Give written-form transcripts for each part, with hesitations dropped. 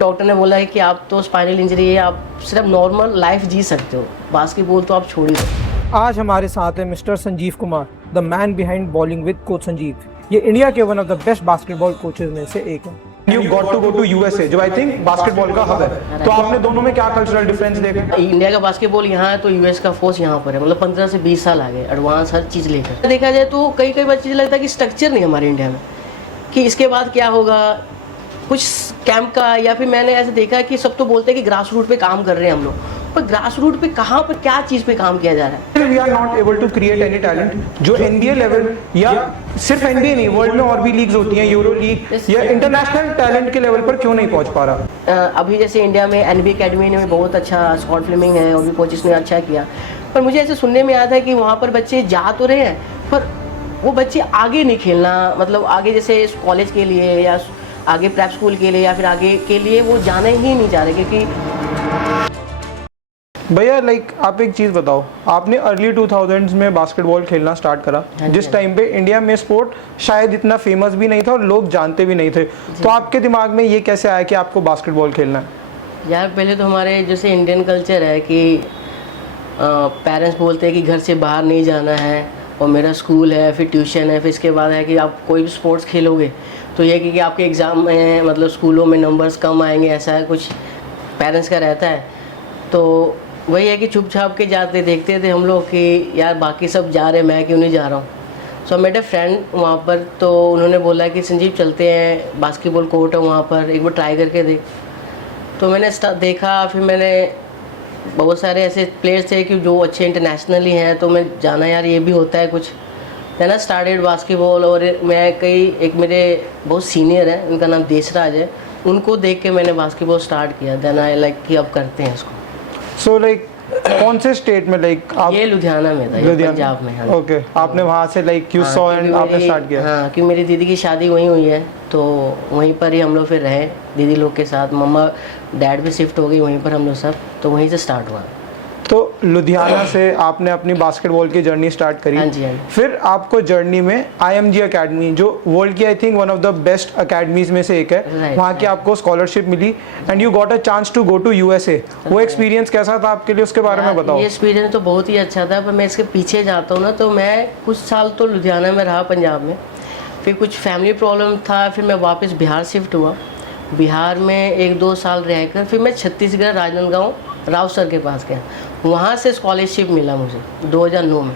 Doctor ने बोला है कि आप तो स्पाइनल इंजरी है, आप सिर्फ नॉर्मल लाइफ जी सकते हो, बास्केटबॉल तो आप छोड़ ही दो। आज हमारे साथ है mister Sanjeev Kumar, the man behind bowling with coach Sanjeev. ये इंडिया के one of the best basketball coaches में से एक है। You got to go to USA, जो आई थिंक बास्केटबॉल का हब है। तो आपने दोनों में क्या कल्चरल डिफरेंस देखा? इंडिया का बास्केटबॉल यहाँ है तो यूएस का फोर्स यहाँ पर है, मतलब 15 से 20 साल आगे एडवांस हर चीज़ लेकर देखा जाए तो कई बच्चे लगता है कि स्ट्रक्चर नहीं हमारे इंडिया में कि इसके बाद क्या होगा, कुछ कैंप का, या फिर मैंने ऐसे देखा है कि सब तो बोलते हैं कि ग्रास रूट पे काम कर रहे हैं हम लोग, पर ग्रास रूट पे कहाँ पर क्या चीज़ पे काम किया जा रहा है। We are not able to create any talent जो NBA लेवल या सिर्फ NBA नहीं, वर्ल्ड में और भी लीग्स होती हैं, यूरो लीग या इंटरनेशनल टैलेंट के लेवल पर क्यों नहीं पहुंच पा रहा? अभी जैसे इंडिया में NBA अकेडमी ने बहुत अच्छा स्कॉट फिल्मिंग है और भी कोचेस ने अच्छा किया, पर मुझे ऐसे सुनने में आया था कि वहाँ पर बच्चे जा तो रहे हैं पर वो बच्चे आगे नहीं खेलना, मतलब आगे जैसे कॉलेज के लिए या आगे प्रेप स्कूल के लिए या फिर आगे के लिए वो जाने ही नहीं चाह रहे। क्योंकि भैया आप एक चीज़ बताओ, आपने अर्ली 2000s में बास्केटबॉल खेलना स्टार्ट करा, जिस टाइम पे इंडिया में स्पोर्ट शायद इतना फेमस भी नहीं था और लोग जानते भी नहीं थे, तो आपके दिमाग में ये कैसे आया कि आपको बास्केटबॉल खेलना है? यार पहले तो हमारे जैसे इंडियन कल्चर है कि पेरेंट्स बोलते हैं कि घर से बाहर नहीं जाना है, और मेरा स्कूल है, फिर ट्यूशन है, फिर इसके बाद है कि आप कोई भी स्पोर्ट्स खेलोगे तो ये कि आपके एग्ज़ाम में मतलब स्कूलों में नंबर्स कम आएंगे, ऐसा है कुछ पेरेंट्स का रहता है। तो वही है कि छुप छाप के जाते देखते थे हम लोग कि यार बाकी सब जा रहे, मैं क्यों नहीं जा रहा हूँ। सो मेरे फ्रेंड वहाँ पर, तो उन्होंने बोला कि संजीव चलते हैं, बास्केटबॉल कोर्ट है वहाँ पर, एक बार ट्राई करके देख। तो मैंने देखा, फिर मैंने बहुत सारे ऐसे प्लेयर्स थे कि जो अच्छे इंटरनेशनली हैं, तो मैं जाना यार ये भी होता है कुछ। देन आई स्टार्टेड बास्केटबॉल, और मैं एक मेरे बहुत सीनियर हैं, उनका नाम देशराज है, उनको देख के मैंने बास्केटबॉल स्टार्ट किया। देन आई कि अब करते हैं इसको। सो कौन से स्टेट में आप? ये लुधियाना में था, ये पंजाब में। हाँ। ओके, आपने वहाँ से यू सॉ एंड आपने स्टार्ट किया? हाँ, क्योंकि मेरी दीदी की शादी वहीं हुई है, तो वहीं पर ही हम लोग फिर रहे दीदी लोग के साथ। मम्मा डैड भी शिफ्ट हो गई वहीं पर, हम लोग सब, तो वहीं से स्टार्ट हुआ। तो लुधियाना से आपने अपनी बास्केटबॉल की जर्नी स्टार्ट करी। हाँ जी, हाँ जी। फिर आपको जर्नी में IMG अकेडमी, जो वर्ल्ड की I think one of the best academies में से एक है, वहाँ की आपको स्कॉलरशिप मिली and you got a chance to go to USA। वो एक्सपीरियंस कैसा था आपके लिए, उसके बारे में बताओ। ये एक्सपीरियंस तो बहुत ही अच्छा था, पर मैं इसके पीछे जाता हूँ ना, तो मैं कुछ साल तो लुधियाना में रहा, पंजाब में, फिर कुछ फैमिली प्रॉब्लम था, फिर मैं वापस बिहार शिफ्ट हुआ। बिहार में 1-2 साल रहकर फिर मैं छत्तीसगढ़ राजनांदगांव राव सर के पास गया, वहाँ से स्कॉलरशिप मिला मुझे 2009 में।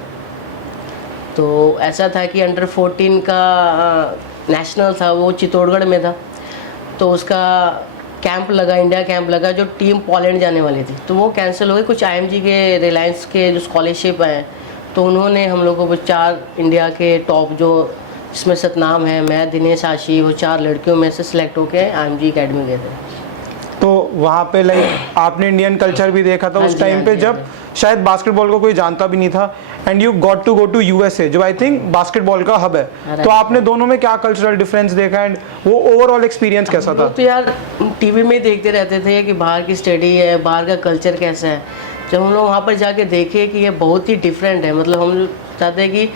तो ऐसा था कि अंडर 14 का नेशनल था, वो चित्तौड़गढ़ में था, तो उसका कैंप लगा, इंडिया कैंप लगा, जो टीम पोलैंड जाने वाली थी, तो वो कैंसिल हो गई। कुछ IMG के, रिलायंस के जो स्कॉलरशिप आए, तो उन्होंने हम लोगों को 4 इंडिया के टॉप, जो जिसमें सतनाम है, मैं, दिनेश आशी, वो 4 लड़कियों में से सिलेक्ट होकर IMG अकेडमी गए थे। तो वहाँ पे आपने इंडियन कल्चर भी देखा था उस टाइम पे, जब शायद बास्केटबॉल को कोई जानता भी नहीं था, and you got to go to USA, जो आई थिंक बास्केटबॉल का हब है। तो आपने दोनों में क्या कल्चरल डिफरेंस देखा एंड वो ओवरऑल एक्सपीरियंस कैसा था? तो यार टीवी में देखते रहते थे कि बाहर की स्टडी है, बाहर का कल्चर कैसा है। जब हम लोग वहाँ पर जाके देखे कि ये बहुत ही डिफरेंट है, मतलब हम लोग चाहते हैं कि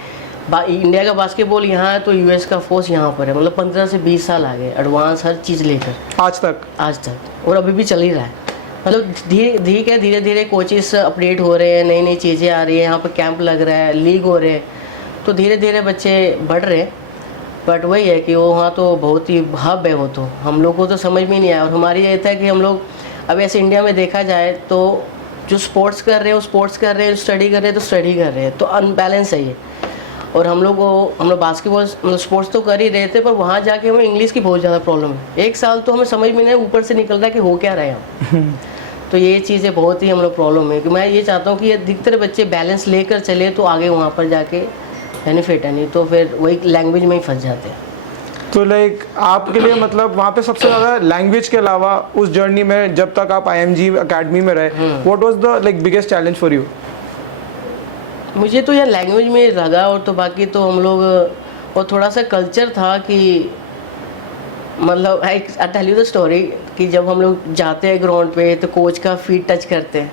इंडिया का बास्केटबॉल यहाँ है तो US का फोर्स यहाँ पर है, मतलब 15 से 20 साल आगे एडवांस हर चीज़ लेकर आज तक, और अभी भी चल ही रहा है। मतलब धीरे धीरे कोचेस अपडेट हो रहे हैं, नई नई चीज़ें आ रही है, यहाँ पर कैंप लग रहा है, लीग हो रहे हैं, तो धीरे धीरे बच्चे बढ़ रहे हैं। बट वही है कि वो वहाँ तो बहुत ही हब है, वो तो हम लोग को तो समझ में नहीं आया। और हमारी ये था कि हम लोग अब ऐसे इंडिया में देखा जाए तो जो स्पोर्ट्स कर रहे हैं वो स्पोर्ट्स कर रहे हैं, स्टडी कर रहे हैं तो स्टडी कर रहे हैं, तो अनबैलेंस है ये। और हम लोग बास्केटबॉल मतलब स्पोर्ट्स तो कर ही रहे थे, पर वहाँ जाके हमें इंग्लिश की बहुत ज़्यादा प्रॉब्लम है। 1 साल तो हमें समझ में नहीं, ऊपर से निकल रहा है कि हो क्या रहा है हम। तो ये चीज़ें बहुत ही हम लोग प्रॉब्लम है कि मैं ये चाहता हूँ कि ये अधिकतर बच्चे बैलेंस लेकर चले तो आगे वहाँ पर जाके बेनिफिट है, नहीं तो फिर वही लैंग्वेज में ही फंस जाते हैं। तो आपके लिए मतलब वहाँ पे सबसे ज़्यादा लैंग्वेज के अलावा उस जर्नी में जब तक आप IMG अकेडमी में रहे, what was the biggest challenge for you? मुझे तो यार लैंग्वेज में लगा, और तो बाकी तो हम लोग, और थोड़ा सा कल्चर था कि मतलब I tell you the story कि जब हम लोग जाते हैं ग्राउंड पे तो कोच का फीट टच करते हैं,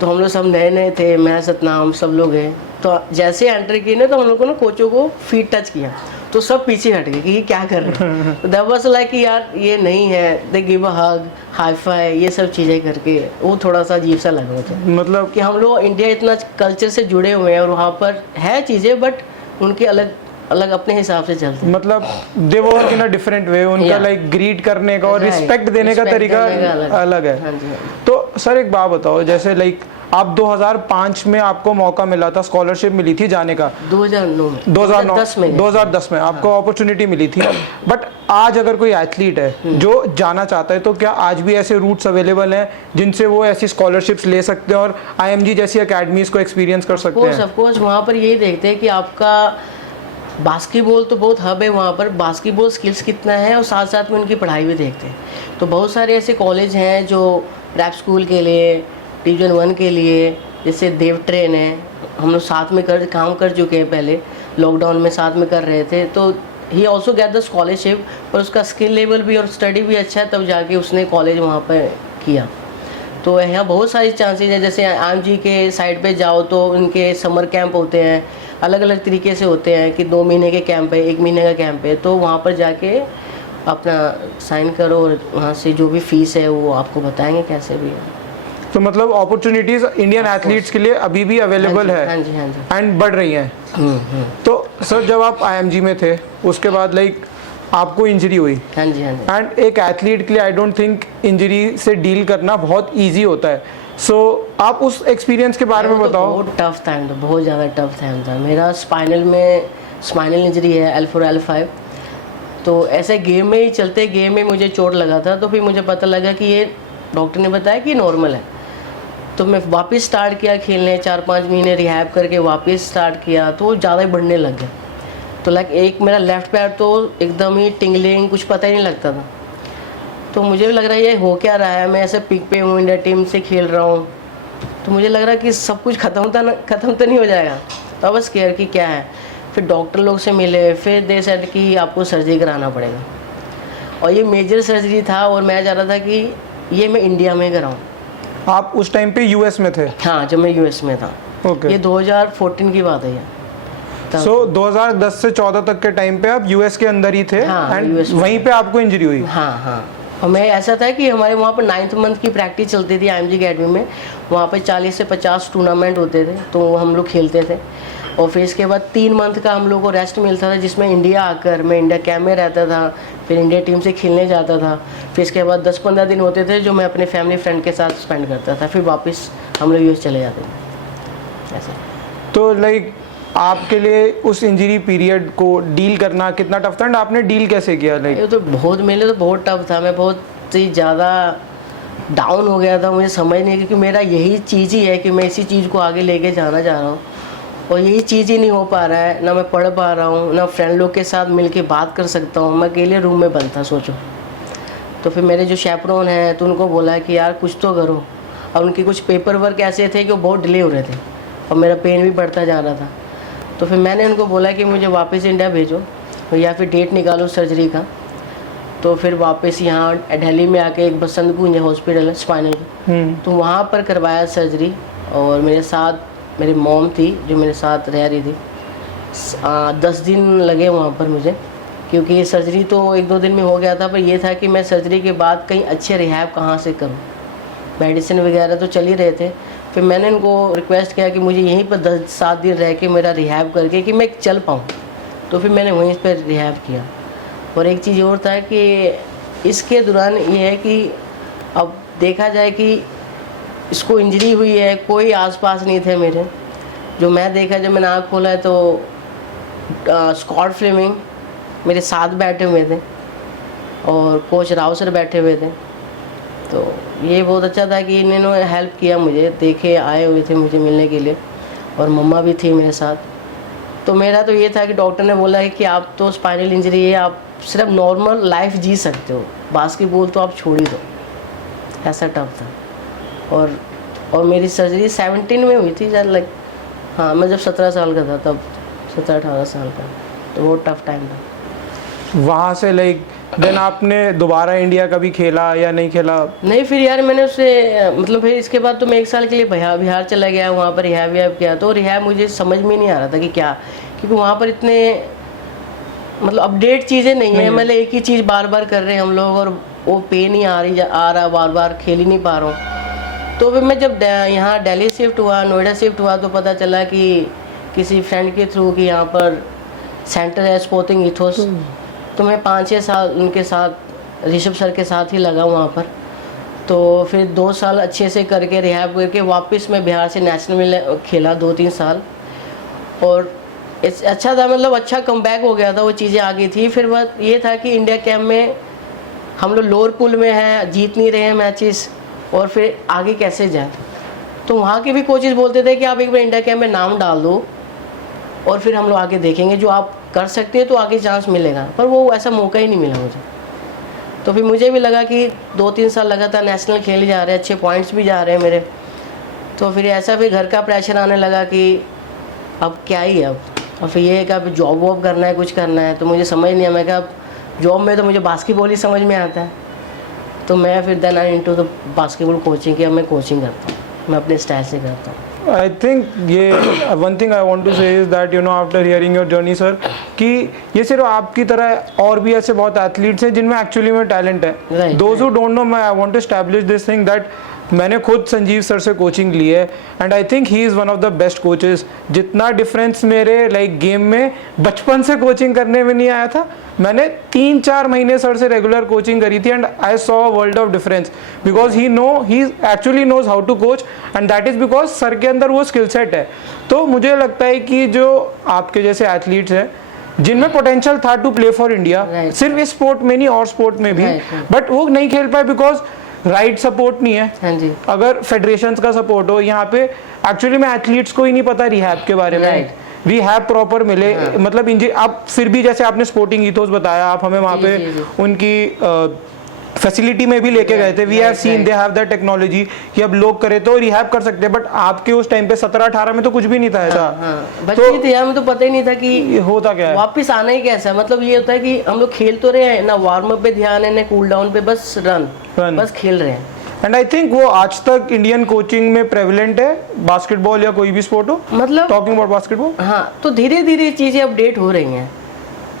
तो हम लोग सब नए थे, मैं, सतनाम, सब लोग हैं, तो जैसे एंट्री की ना तो हम लोग को ना कोचों को फीट टच किया, तो तो सब पीछे हट गए कि ये क्या कर रहे हैं। तो दैट वाज लाइक कि यार ये नहीं है, they give a hug, hi fi, ये सब चीज़ें करके वो थोड़ा सा अजीब सा लगा मुझे मतलब कि हम लोग इंडिया इतना कल्चर से जुड़े हुए हैं और वहाँ पर है चीज़ें, बट उनके अलग अलग अपने हिसाब से चलते हैं। मतलब they work in a different way, उनका Yeah. लाइक ग्रीट करने का और Right. रिस्पेक्ट देने का Respect तरीका देने का अलग है। हाँ जी, हाँ जी। तो सर एक बात बताओ, जैसे लाइक आप 2005 में आपको मौका मिला था, स्कॉलरशिप मिली थी जाने का 2009 में 2010 में 2010 में आपको अपॉर्चुनिटी मिली थी। बट आज अगर कोई एथलीट है जो जाना चाहता है, तो क्या आज भी ऐसे रूट्स अवेलेबल हैं जिनसे वो ऐसी स्कॉलरशिप्स ले सकते हैं और आईएमजी जैसी एकेडमीज को एक्सपीरियंस कर सकते हैं? ऑफ कोर्स वहाँ पर यही देखते हैं कि आपका बास्केटबॉल तो बहुत हब है वहाँ पर, बास्केटबॉल स्किल्स कितना है और साथ साथ में उनकी पढ़ाई भी देखते हैं। तो बहुत सारे ऐसे कॉलेज हैं जो रैप स्कूल के लिए, डिवीजन 1 के लिए, जैसे देव ट्रेन है, हम लोग साथ में काम कर चुके हैं, पहले लॉकडाउन में साथ में कर रहे थे। तो he also get the scholarship, और उसका स्किल लेवल भी और स्टडी भी अच्छा है, तब जाके उसने कॉलेज वहाँ पर किया। तो यहाँ बहुत सारी चांसेस हैं, जैसे आईएमजी के साइड पे जाओ तो उनके समर कैंप होते हैं, अलग अलग तरीके से होते हैं कि 2 महीने के कैंप है, 1 महीने का कैंप है। तो वहाँ पर जाके अपना साइन करो और वहाँ से जो भी फीस है वो आपको बताएंगे कैसे भी है। तो मतलब अपॉर्चुनिटीज इंडियन एथलीट्स के लिए अभी भी अवेलेबल है हाँ जी, हाँ जी। एंड बढ़ रही हैं। तो सर जब आप आईएमजी में थे उसके बाद लाइक आपको इंजरी हुई, हाँ जी, हाँ जी। एंड एक एथलीट के लिए आई डोंट थिंक इंजरी से डील करना बहुत इजी होता है। सो आप उस एक्सपीरियंस के बारे में तो बताओ। बहुत टफ टाइम था, बहुत ज़्यादा टफ टाइम था। मेरा स्पाइनल इंजरी है, L4 L5। तो ऐसे गेम में ही चलते गेम में मुझे चोट लगा था, तो फिर मुझे पता लगा कि ये डॉक्टर ने बताया कि नॉर्मल है। तो मैं वापस स्टार्ट किया खेलने, 4-5 महीने रिहैब करके वापस स्टार्ट किया, तो ज़्यादा ही बढ़ने लग गया। तो लाइक एक मेरा लेफ़्ट पैर तो एकदम ही टिंगलिंग, कुछ पता ही नहीं लगता था। तो मुझे भी लग रहा है ये हो क्या रहा है, मैं ऐसे पिक पे हूँ, इंडिया टीम से खेल रहा हूँ, तो मुझे लग रहा है कि सब कुछ ख़त्म तो नहीं हो जाएगा। तो बस केयर की क्या है। फिर डॉक्टर लोग से मिले, फिर दे सेड कि आपको सर्जरी कराना पड़ेगा, और ये मेजर सर्जरी था, और मैं चाह रहा था कि ये मैं इंडिया में कराऊँ। आप उस टाइम पे यूएस में थे? हाँ, जब मैं यूएस में था। ओके। ये 2014 की बात है ये। सो 2010 से 14 तक के टाइम पे आप यूएस के अंदर ही थे, हाँ, एंड US में। वहीं पे आपको इंजरी हुई? हाँ हाँ। और मैं ऐसा था कि हमारे वहाँ पर 9th मंथ की प्रैक्टिस चलती थी आईएमजी अकेडमी में। वहाँ पर 40 से 50 टूर्नामेंट होते थे, तो हम लोग खेलते थे। और फिर इसके बाद 3 मंथ का हम लोग को रेस्ट मिलता था, जिसमें इंडिया आकर मैं इंडिया कैंप में रहता था, फिर इंडिया टीम से खेलने जाता था। फिर इसके बाद 10-15 दिन होते थे जो मैं अपने फैमिली फ्रेंड के साथ स्पेंड करता था, फिर वापस हम लोग यूएस चले जाते थे ऐसा। तो लाइक आपके लिए उस इंजरी पीरियड को डील करना कितना टफ था, एंड आपने डील कैसे किया? लाइक ये तो बहुत, मेरे लिए तो बहुत टफ था। मैं बहुत ही ज़्यादा डाउन हो गया था, मुझे समझ नहीं, क्योंकि मेरा यही चीज़ ही है कि मैं इसी चीज़ को आगे लेके जाना चाह रहा हूँ, और यही चीज़ ही नहीं हो पा रहा है। ना मैं पढ़ पा रहा हूँ, ना फ्रेंड लोग के साथ मिल के बात कर सकता हूँ। मैं अकेले रूम में बंद था, सोचो। तो फिर मेरे जो शेपरोन हैं, तो उनको बोला कि यार कुछ तो करो। और उनके कुछ पेपर वर्क ऐसे थे कि वो बहुत डिले हो रहे थे, और मेरा पेन भी बढ़ता जा रहा था। तो फिर मैंने उनको बोला कि मुझे वापस इंडिया भेजो, या फिर डेट निकालो सर्जरी का। तो फिर वापस यहाँ दिल्ली में आके एक बसंत कुंज हॉस्पिटल है स्पाइनल, तो वहाँ पर करवाया सर्जरी। और मेरे साथ मेरी मॉम थी जो मेरे साथ रह रही थी। 10 दिन लगे वहाँ पर मुझे, क्योंकि ये सर्जरी तो 1-2 दिन में हो गया था, पर ये था कि मैं सर्जरी के बाद कहीं अच्छे रिहैब कहाँ से करूँ। मेडिसिन वगैरह तो चल ही रहे थे। फिर मैंने इनको रिक्वेस्ट किया कि मुझे यहीं पर 10-7 दिन रह के मेरा रिहैब करके कि मैं चल पाऊँ। तो फिर मैंने वहीं पर रिहैब किया। और एक चीज़ और था कि इसके दौरान ये है कि अब देखा जाए कि इसको इंजरी हुई है, कोई आसपास नहीं थे मेरे। जो मैं देखा, जब मैंने आँख खोला है तो स्कॉट फ्लेमिंग मेरे साथ बैठे हुए थे, और कोच राव सर बैठे हुए थे। तो ये बहुत अच्छा था कि इन्होंने हेल्प किया मुझे, देखे आए हुए थे मुझे मिलने के लिए, और मम्मा भी थी मेरे साथ। तो मेरा तो ये था कि डॉक्टर ने बोला है कि आप तो स्पाइनल इंजरी है, आप सिर्फ नॉर्मल लाइफ जी सकते हो, बास्केटबॉल तो आप छोड़ ही दो। ऐसा टफ था। और मेरी सर्जरी 17 में हुई थी शायद, लाइक हाँ, मैं जब 17 साल का था, तब 17-18 साल का। तो बहुत टफ टाइम था। वहाँ से लाइक देन आपने दोबारा इंडिया कभी खेला या नहीं खेला? नहीं, फिर यार मैंने उससे मतलब फिर इसके बाद तो मैं 1 साल के लिए बिहार चला गया, वहाँ पर रिहैब किया। तो रिहैब मुझे समझ में नहीं आ रहा था कि क्या, क्योंकि वहाँ पर इतने मतलब अपडेट चीज़ें नहीं है, मतलब एक ही चीज़ बार बार कर रहे हैं हम लोग और वो पे नहीं आ रहा बार बार, खेल ही नहीं पा रहा हूँ। तो फिर मैं जब यहाँ दिल्ली शिफ्ट हुआ, नोएडा शिफ्ट हुआ, तो पता चला कि किसी फ्रेंड के थ्रू कि यहाँ पर सेंटर है स्पोर्टिंग इथोस। तो मैं 5-6 साल उनके साथ, ऋषभ सर के साथ ही लगा वहाँ पर। तो फिर 2 साल अच्छे से करके रिहैब करके वापस मैं बिहार से नेशनल में खेला 2-3 साल, और अच्छा था, मतलब अच्छा कमबैक हो गया था, वो चीज़ें आ गई थी। फिर बात ये था कि इंडिया कैंप में हम लोग लोअर पूल में हैं, जीत नहीं रहे हैं मैचेस, और फिर आगे कैसे जाए। तो वहाँ के भी कोचेस बोलते थे कि आप एक बार इंडिया कैंप में नाम डाल दो और फिर हम लोग आगे देखेंगे, जो आप कर सकते हैं तो आगे चांस मिलेगा। पर वो ऐसा मौका ही नहीं मिला मुझे। तो फिर मुझे भी लगा कि 2-3 साल लगातार नेशनल खेल जा रहे हैं, अच्छे पॉइंट्स भी जा रहे हैं मेरे। तो फिर ऐसा फिर घर का प्रेशर आने लगा कि अब क्या ही है, अब और फिर ये है कि अब जॉब वॉब करना है, कुछ करना है। तो मुझे समझ नहीं आया, मैं कहा अब जॉब में तो मुझे बास्केटबॉल ही समझ में आता है। तो मैं फिर then I into the basketball coaching की। अब मैं कोचिंग करता हूँ, मैं अपने स्टाइल से करता हूँ। I think ये one thing I want to say is that after hearing your journey sir, कि ये सिर्फ आपकी तरह और भी ऐसे बहुत एथलीट्स हैं जिनमें एक्चुअली में टैलेंट है। Right, Those who don't know, I want to establish this thing that मैंने खुद संजीव सर से कोचिंग ली है and I think he is one of the best coaches. जितना डिफरेंस मेरे गेम में बचपन से कोचिंग करने में नहीं आया था, मैंने 3-4 महीने सर से रेगुलर कोचिंग करी थी and I saw a world of difference because he actually knows how to coach and that is because sir के अंदर वो स्किल सेट है। तो मुझे लगता है कि जो आपके जैसे एथलीट्स हैं जिनमें पोटेंशियल था टू प्ले फॉर इंडिया, सिर्फ इस स्पोर्ट में नहीं और स्पोर्ट में भी, बट वो नहीं खेल पाए बिकॉज राइट सपोर्ट नहीं है। हाँ जी। अगर फेडरेशंस का सपोर्ट हो, यहाँ पे एक्चुअली में एथलीट्स को ही नहीं पता रिहैब के बारे में, रिहैब प्रॉपर मिले। मतलब आप फिर भी जैसे आपने स्पोर्टिंग इथोस बताया, आप हमें वहाँ पे उनकी फैसिलिटी में भी लेके गए थे। We have seen they have that technology कि अब लोग करे तो रिहैब कर सकते हैं, बट आपके उस टाइम पे 17-18 में तो कुछ भी नहीं था ऐसा। बच्चे थे हमें तो पता ही नहीं था कि ये होता क्या है, वापस आना ही कैसा है। मतलब ये होता है कि हम लोग खेल तो रहे हैं ना, वार्म अप पे ध्यान है ना कूल डाउन पे, बस रन बस खेल रहे हैं। एंड आई थिंक वो आज तक इंडियन कोचिंग में प्रेवलेंट है, बास्केटबॉल या कोई भी स्पोर्ट हो, मतलब टॉकिंग अबाउट बास्केटबॉल। हाँ, तो धीरे धीरे चीज़ें अपडेट हो रही हैं।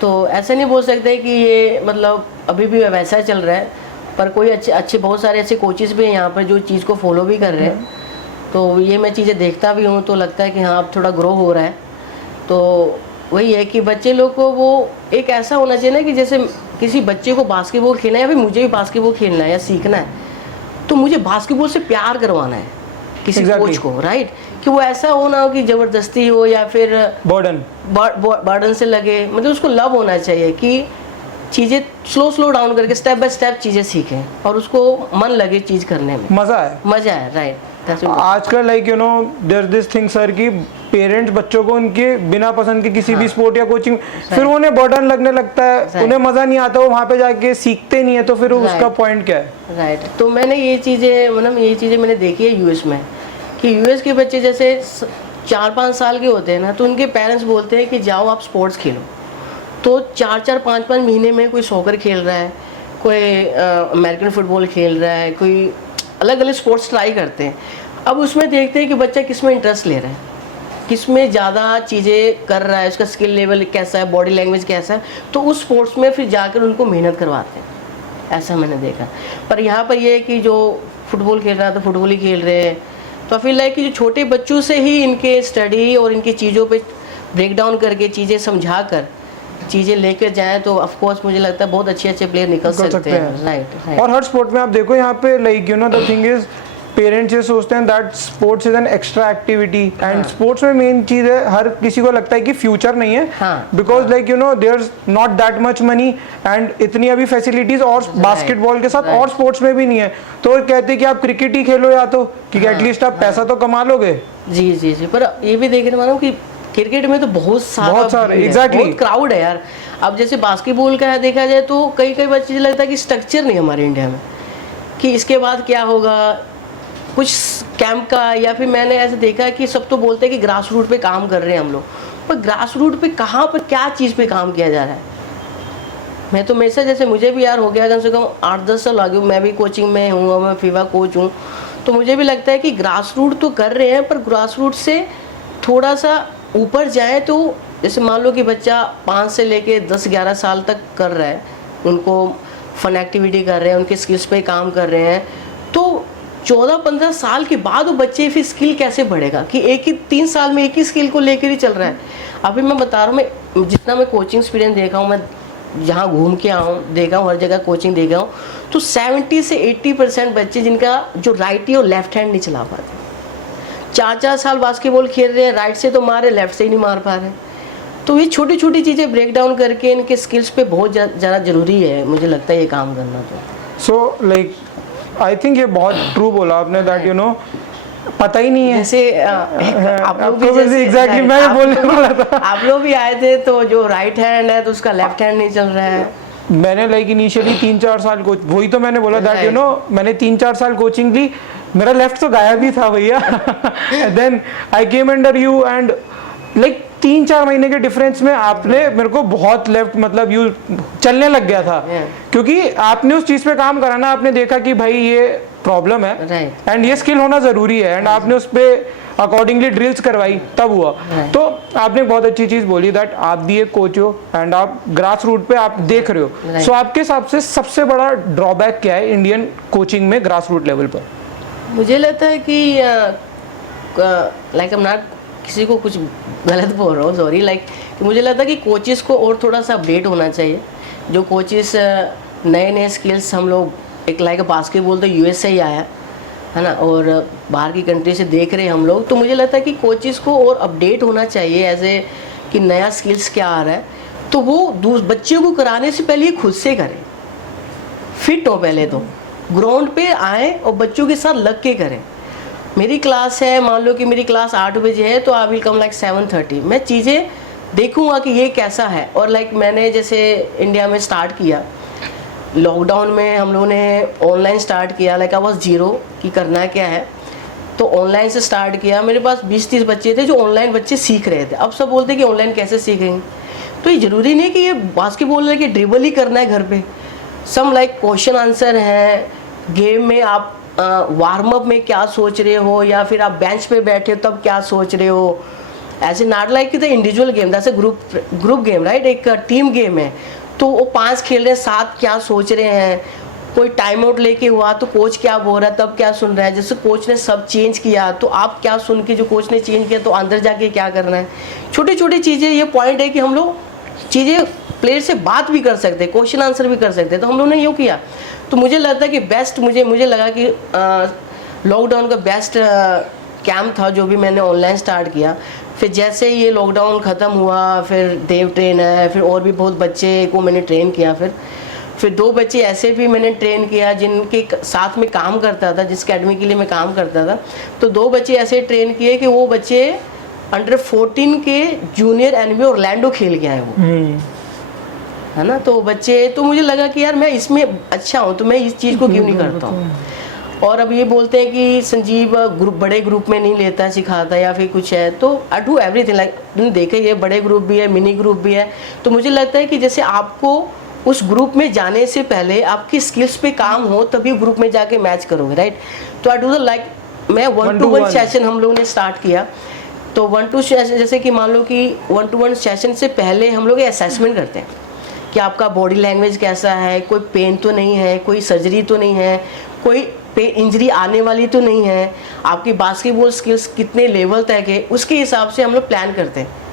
तो ऐसे नहीं बोल सकते कि ये मतलब अभी भी वैसा चल रहा है, पर कोई अच्छे बहुत सारे ऐसे कोचेस भी हैं यहाँ पर जो चीज़ को फॉलो भी कर रहे हैं। तो ये मैं चीज़ें देखता भी हूँ तो लगता है कि हाँ अब थोड़ा ग्रो हो रहा है। तो वही है कि बच्चे लोग को वो एक ऐसा होना चाहिए ना कि जैसे किसी बच्चे को बास्केटबॉल खेलना है या फिर मुझे भी बास्केटबॉल खेलना है या सीखना है, तो मुझे बास्केटबॉल से प्यार करवाना है किसी कोच को, राइट। कि वो ऐसा हो ना हो कि ज़बरदस्ती हो या फिर बर्डन से लगे। मतलब उसको लव होना चाहिए कि चीज़ें स्लो डाउन करके स्टेप बाय स्टेप चीज़ें सीखें और उसको मन लगे चीज़ करने में, मज़ा है, राइट। आजकल देयर दिस थिंग सर कि पेरेंट्स बच्चों को उनके बिना पसंद के किसी भी स्पोर्ट या कोचिंग, फिर उन्हें बर्डन लगने लगता है, उन्हें मज़ा नहीं आता, वो वहाँ पे जाके सीखते नहीं है, तो फिर उसका पॉइंट क्या है, राइट। तो मैंने ये चीज़ें मैंने देखी है यूएस में, कि यूएस के बच्चे जैसे 4-5 साल के होते हैं ना, तो उनके पेरेंट्स बोलते हैं कि जाओ आप स्पोर्ट्स खेलो। तो 4-4, 5-5 महीने में कोई सॉकर खेल रहा है, कोई अमेरिकन फुटबॉल खेल रहा है, कोई अलग अलग स्पोर्ट्स ट्राई करते हैं। अब उसमें देखते हैं कि बच्चा किस में इंटरेस्ट ले रहा है, किस में ज़्यादा चीज़ें कर रहा है, उसका स्किल लेवल कैसा है, बॉडी लैंग्वेज कैसा है, तो उस स्पोर्ट्स में फिर जाकर उनको मेहनत करवाते हैं। ऐसा मैंने देखा। पर यहाँ पर ये है कि जो फुटबॉल खेल रहा है तो फुटबॉल ही खेल रहे हैं। तो फील है कि जो छोटे बच्चों से ही इनके स्टडी और इनकी चीज़ों पे ब्रेक डाउन करके चीज़ें समझा कर चीज़ें लेकर जाएं तो ऑफ कोर्स मुझे लगता है बहुत अच्छे प्लेयर निकल सकते हैं, राइट। और हर स्पोर्ट में आप देखो यहाँ पे द थिंग इज पेरेंट्स ये सोचते हैं that sports is an extra activity and sports में मेन चीज़ है, हर किसी को लगता है कि फ्यूचर नहीं है, because there is not that much money and इतनी अभी फैसिलिटीज और बास्केटबॉल के साथ और स्पोर्ट्स में भी नहीं है। तो वो कहते हैं कि आप क्रिकेट ही खेलो या तो कि एटलीस्ट आप पैसा तो कमा लोगे। जी। पर ये भी देखने वाला हूँ कि क्रिकेट में तो बहुत सारे एग्जैक्टली क्राउड है यार। अब जैसे बास्केटबॉल का देखा जाए तो कई बच्चे लगता है कि स्ट्रक्चर नहीं है हमारे इंडिया में कि इसके बाद क्या होगा, कुछ कैंप का, या फिर मैंने ऐसे देखा कि सब तो बोलते हैं कि ग्रास रूट पे काम कर रहे हैं हम लोग, पर ग्रास रूट पे कहाँ पर क्या चीज़ पे काम किया जा रहा है। मैं तो हमेशा जैसे मुझे भी यार हो गया कम से कम 8-10 साल आ गए, मैं भी कोचिंग में हूँ, मैं फीवा कोच हूँ, तो मुझे भी लगता है कि ग्रास रूट तो कर रहे हैं पर ग्रास रूट से थोड़ा सा ऊपर जाए तो जैसे मान लो कि बच्चा 5 से लेके 10-11 साल तक कर रहा है, उनको फन एक्टिविटी कर रहे हैं, उनके स्किल्स पे काम कर रहे हैं, तो 14-15 साल के बाद वो बच्चे फिर स्किल कैसे बढ़ेगा कि एक ही 3 साल में एक ही स्किल को लेकर ही चल रहा है। अभी मैं बता रहा हूँ, मैं जितना मैं कोचिंग एक्सपीरियंस देखा हूँ, मैं जहाँ घूम के आया हूँ, देखा हूँ, हर जगह कोचिंग देखा हूँ, तो 70 से 80% बच्चे जिनका जो राइट है वो लेफ्ट हैंड नहीं चला पाते। 4-4 साल बास्केटबॉल खेल रहे हैं, राइट से तो मार रहे, लेफ्ट से ही नहीं मार पा रहे। तो ये छोटी छोटी चीज़ें ब्रेक डाउन करके इनके स्किल्स पे बहुत ज़्यादा ज़रूरी है, मुझे लगता है ये काम करना। तो सो लाइक आई थिंक ये बहुत ट्रू बोला आपने, दैट यू नो पता ही नहीं है। जैसे आप लोग भी एग्जैक्टली मैं बोलने वाला था, आप लोग भी आए थे, तो जो राइट हैंड है तो उसका लेफ्ट हैंड नहीं चल रहा है। मैंने लाइक इनिशियली 3-4 साल कोच, वही तो मैंने बोला दैट यू नो मैंने 3-4 साल कोचिंग ली, मेरा लेफ्ट तो गायब ही था भैया। Then I came under you and like 3-4 महीने के डिफरेंस में आपने मेरे को बहुत लेफ्ट मतलब यू चलने लग गया था, क्योंकि आपने उस चीज पे काम करा ना, आपने देखा कि भाई ये प्रॉब्लम है एंड ये स्किल होना जरूरी है, एंड आपने उस पे अकॉर्डिंगली ड्रिल्स करवाई, तब हुआ। तो आपने बहुत अच्छी चीज बोली दैट आप भी एक कोच हो एंड आप ग्रास रूट पे आप देख रहे हो। सो आपके हिसाब से सबसे बड़ा ड्रॉबैक क्या है इंडियन कोचिंग में ग्रास रूट लेवल पर? मुझे लगता है कि लाइक आई एम नॉट किसी को कुछ गलत बोल रहा हूँ, सॉरी, लाइक मुझे लगता है कि कोचेस को और थोड़ा सा अपडेट होना चाहिए। जो कोचेस नए नए स्किल्स हम लोग, एक लाइक बास्केटबॉल तो यूएस से ही आया है ना, और बाहर की कंट्री से देख रहे हैं हम लोग, तो मुझे लगता है कि कोचेस को और अपडेट होना चाहिए ऐसे कि नया स्किल्स क्या आ रहा है, तो वो बच्चों को कराने से पहले खुद से करें, फिट हो पहले तो ग्राउंड पे आए और बच्चों के साथ लग के करें। मेरी क्लास है, मान लो कि मेरी क्लास 8 बजे है, तो आई विल कम लाइक 7:30, मैं चीज़ें देखूंगा कि ये कैसा है। और लाइक मैंने जैसे इंडिया में स्टार्ट किया, लॉकडाउन में हम लोगों ने ऑनलाइन स्टार्ट किया, लाइक आई वाज जीरो कि करना क्या है, तो ऑनलाइन से स्टार्ट किया। मेरे पास 20-30 बच्चे थे जो ऑनलाइन बच्चे सीख रहे थे। अब सब बोलते हैं कि ऑनलाइन कैसे सीखेंगे, तो ये ज़रूरी नहीं कि ये बास्केटबॉल है कि ड्रिबल ही करना है घर पे। सम लाइक क्वेश्चन आंसर है, गेम में आप वार्म अप में क्या सोच रहे हो, या फिर आप बेंच पे बैठे हो तब क्या सोच रहे हो, ऐसे not like the individual game, that's a group game, right, एक टीम गेम है। तो वो 5 खेल रहे हैं, 7 क्या सोच रहे हैं, कोई टाइम आउट लेके हुआ तो कोच क्या बोल रहा है तब क्या सुन रहा है, जैसे कोच ने सब चेंज किया तो आप क्या सुन के, जो कोच ने चेंज किया तो अंदर जाके क्या करना है। छोटी छोटी चीज़ें, ये पॉइंट है कि हम लोग चीज़ें प्लेयर से बात भी कर सकते हैं, क्वेश्चन आंसर भी कर सकते हैं, तो हम लोगों ने यूँ किया। तो मुझे लगता है कि बेस्ट, मुझे लगा कि लॉकडाउन का बेस्ट कैंप था जो भी मैंने ऑनलाइन स्टार्ट किया। फिर जैसे ये लॉकडाउन ख़त्म हुआ, फिर देव ट्रेन है, फिर और भी बहुत बच्चे को मैंने ट्रेन किया। फिर 2 बच्चे ऐसे भी मैंने ट्रेन किया जिनके साथ में काम करता था, जिस अकेडमी के लिए मैं काम करता था। तो 2 बच्चे ऐसे ट्रेन किए कि वो बच्चे अंडर 14 के जूनियर एनबी ऑरलैंडो खेल के आए वो, है ना। तो बच्चे, तो मुझे लगा कि यार मैं इसमें अच्छा हूँ, तो मैं इस चीज़ को क्यों नहीं करता हूँ। और अब ये बोलते हैं कि संजीव बड़े ग्रुप में नहीं लेता सिखाता या फिर कुछ है, तो आई डू एवरीथिंग, लाइक देखे ये बड़े ग्रुप भी है, मिनी ग्रुप भी है। तो मुझे लगता है कि जैसे आपको उस ग्रुप में जाने से पहले आपकी स्किल्स पे काम हो, तभी ग्रुप में जाके मैच करोगे, राइट। तो आई डू द लाइक, मैं 1-to-1 सेशन हम लोगों ने स्टार्ट किया। तो 1-to सेशन, जैसे कि मान लो कि 1-to-1 सेशन से पहले हम लोग असेसमेंट करते हैं कि आपका बॉडी लैंग्वेज कैसा है, कोई पेन तो नहीं है, कोई सर्जरी तो नहीं है, कोई इंजरी आने वाली तो नहीं है, आपकी बास्केटबॉल स्किल्स कितने लेवल तक है, उसके हिसाब से हम लोग प्लान करते हैं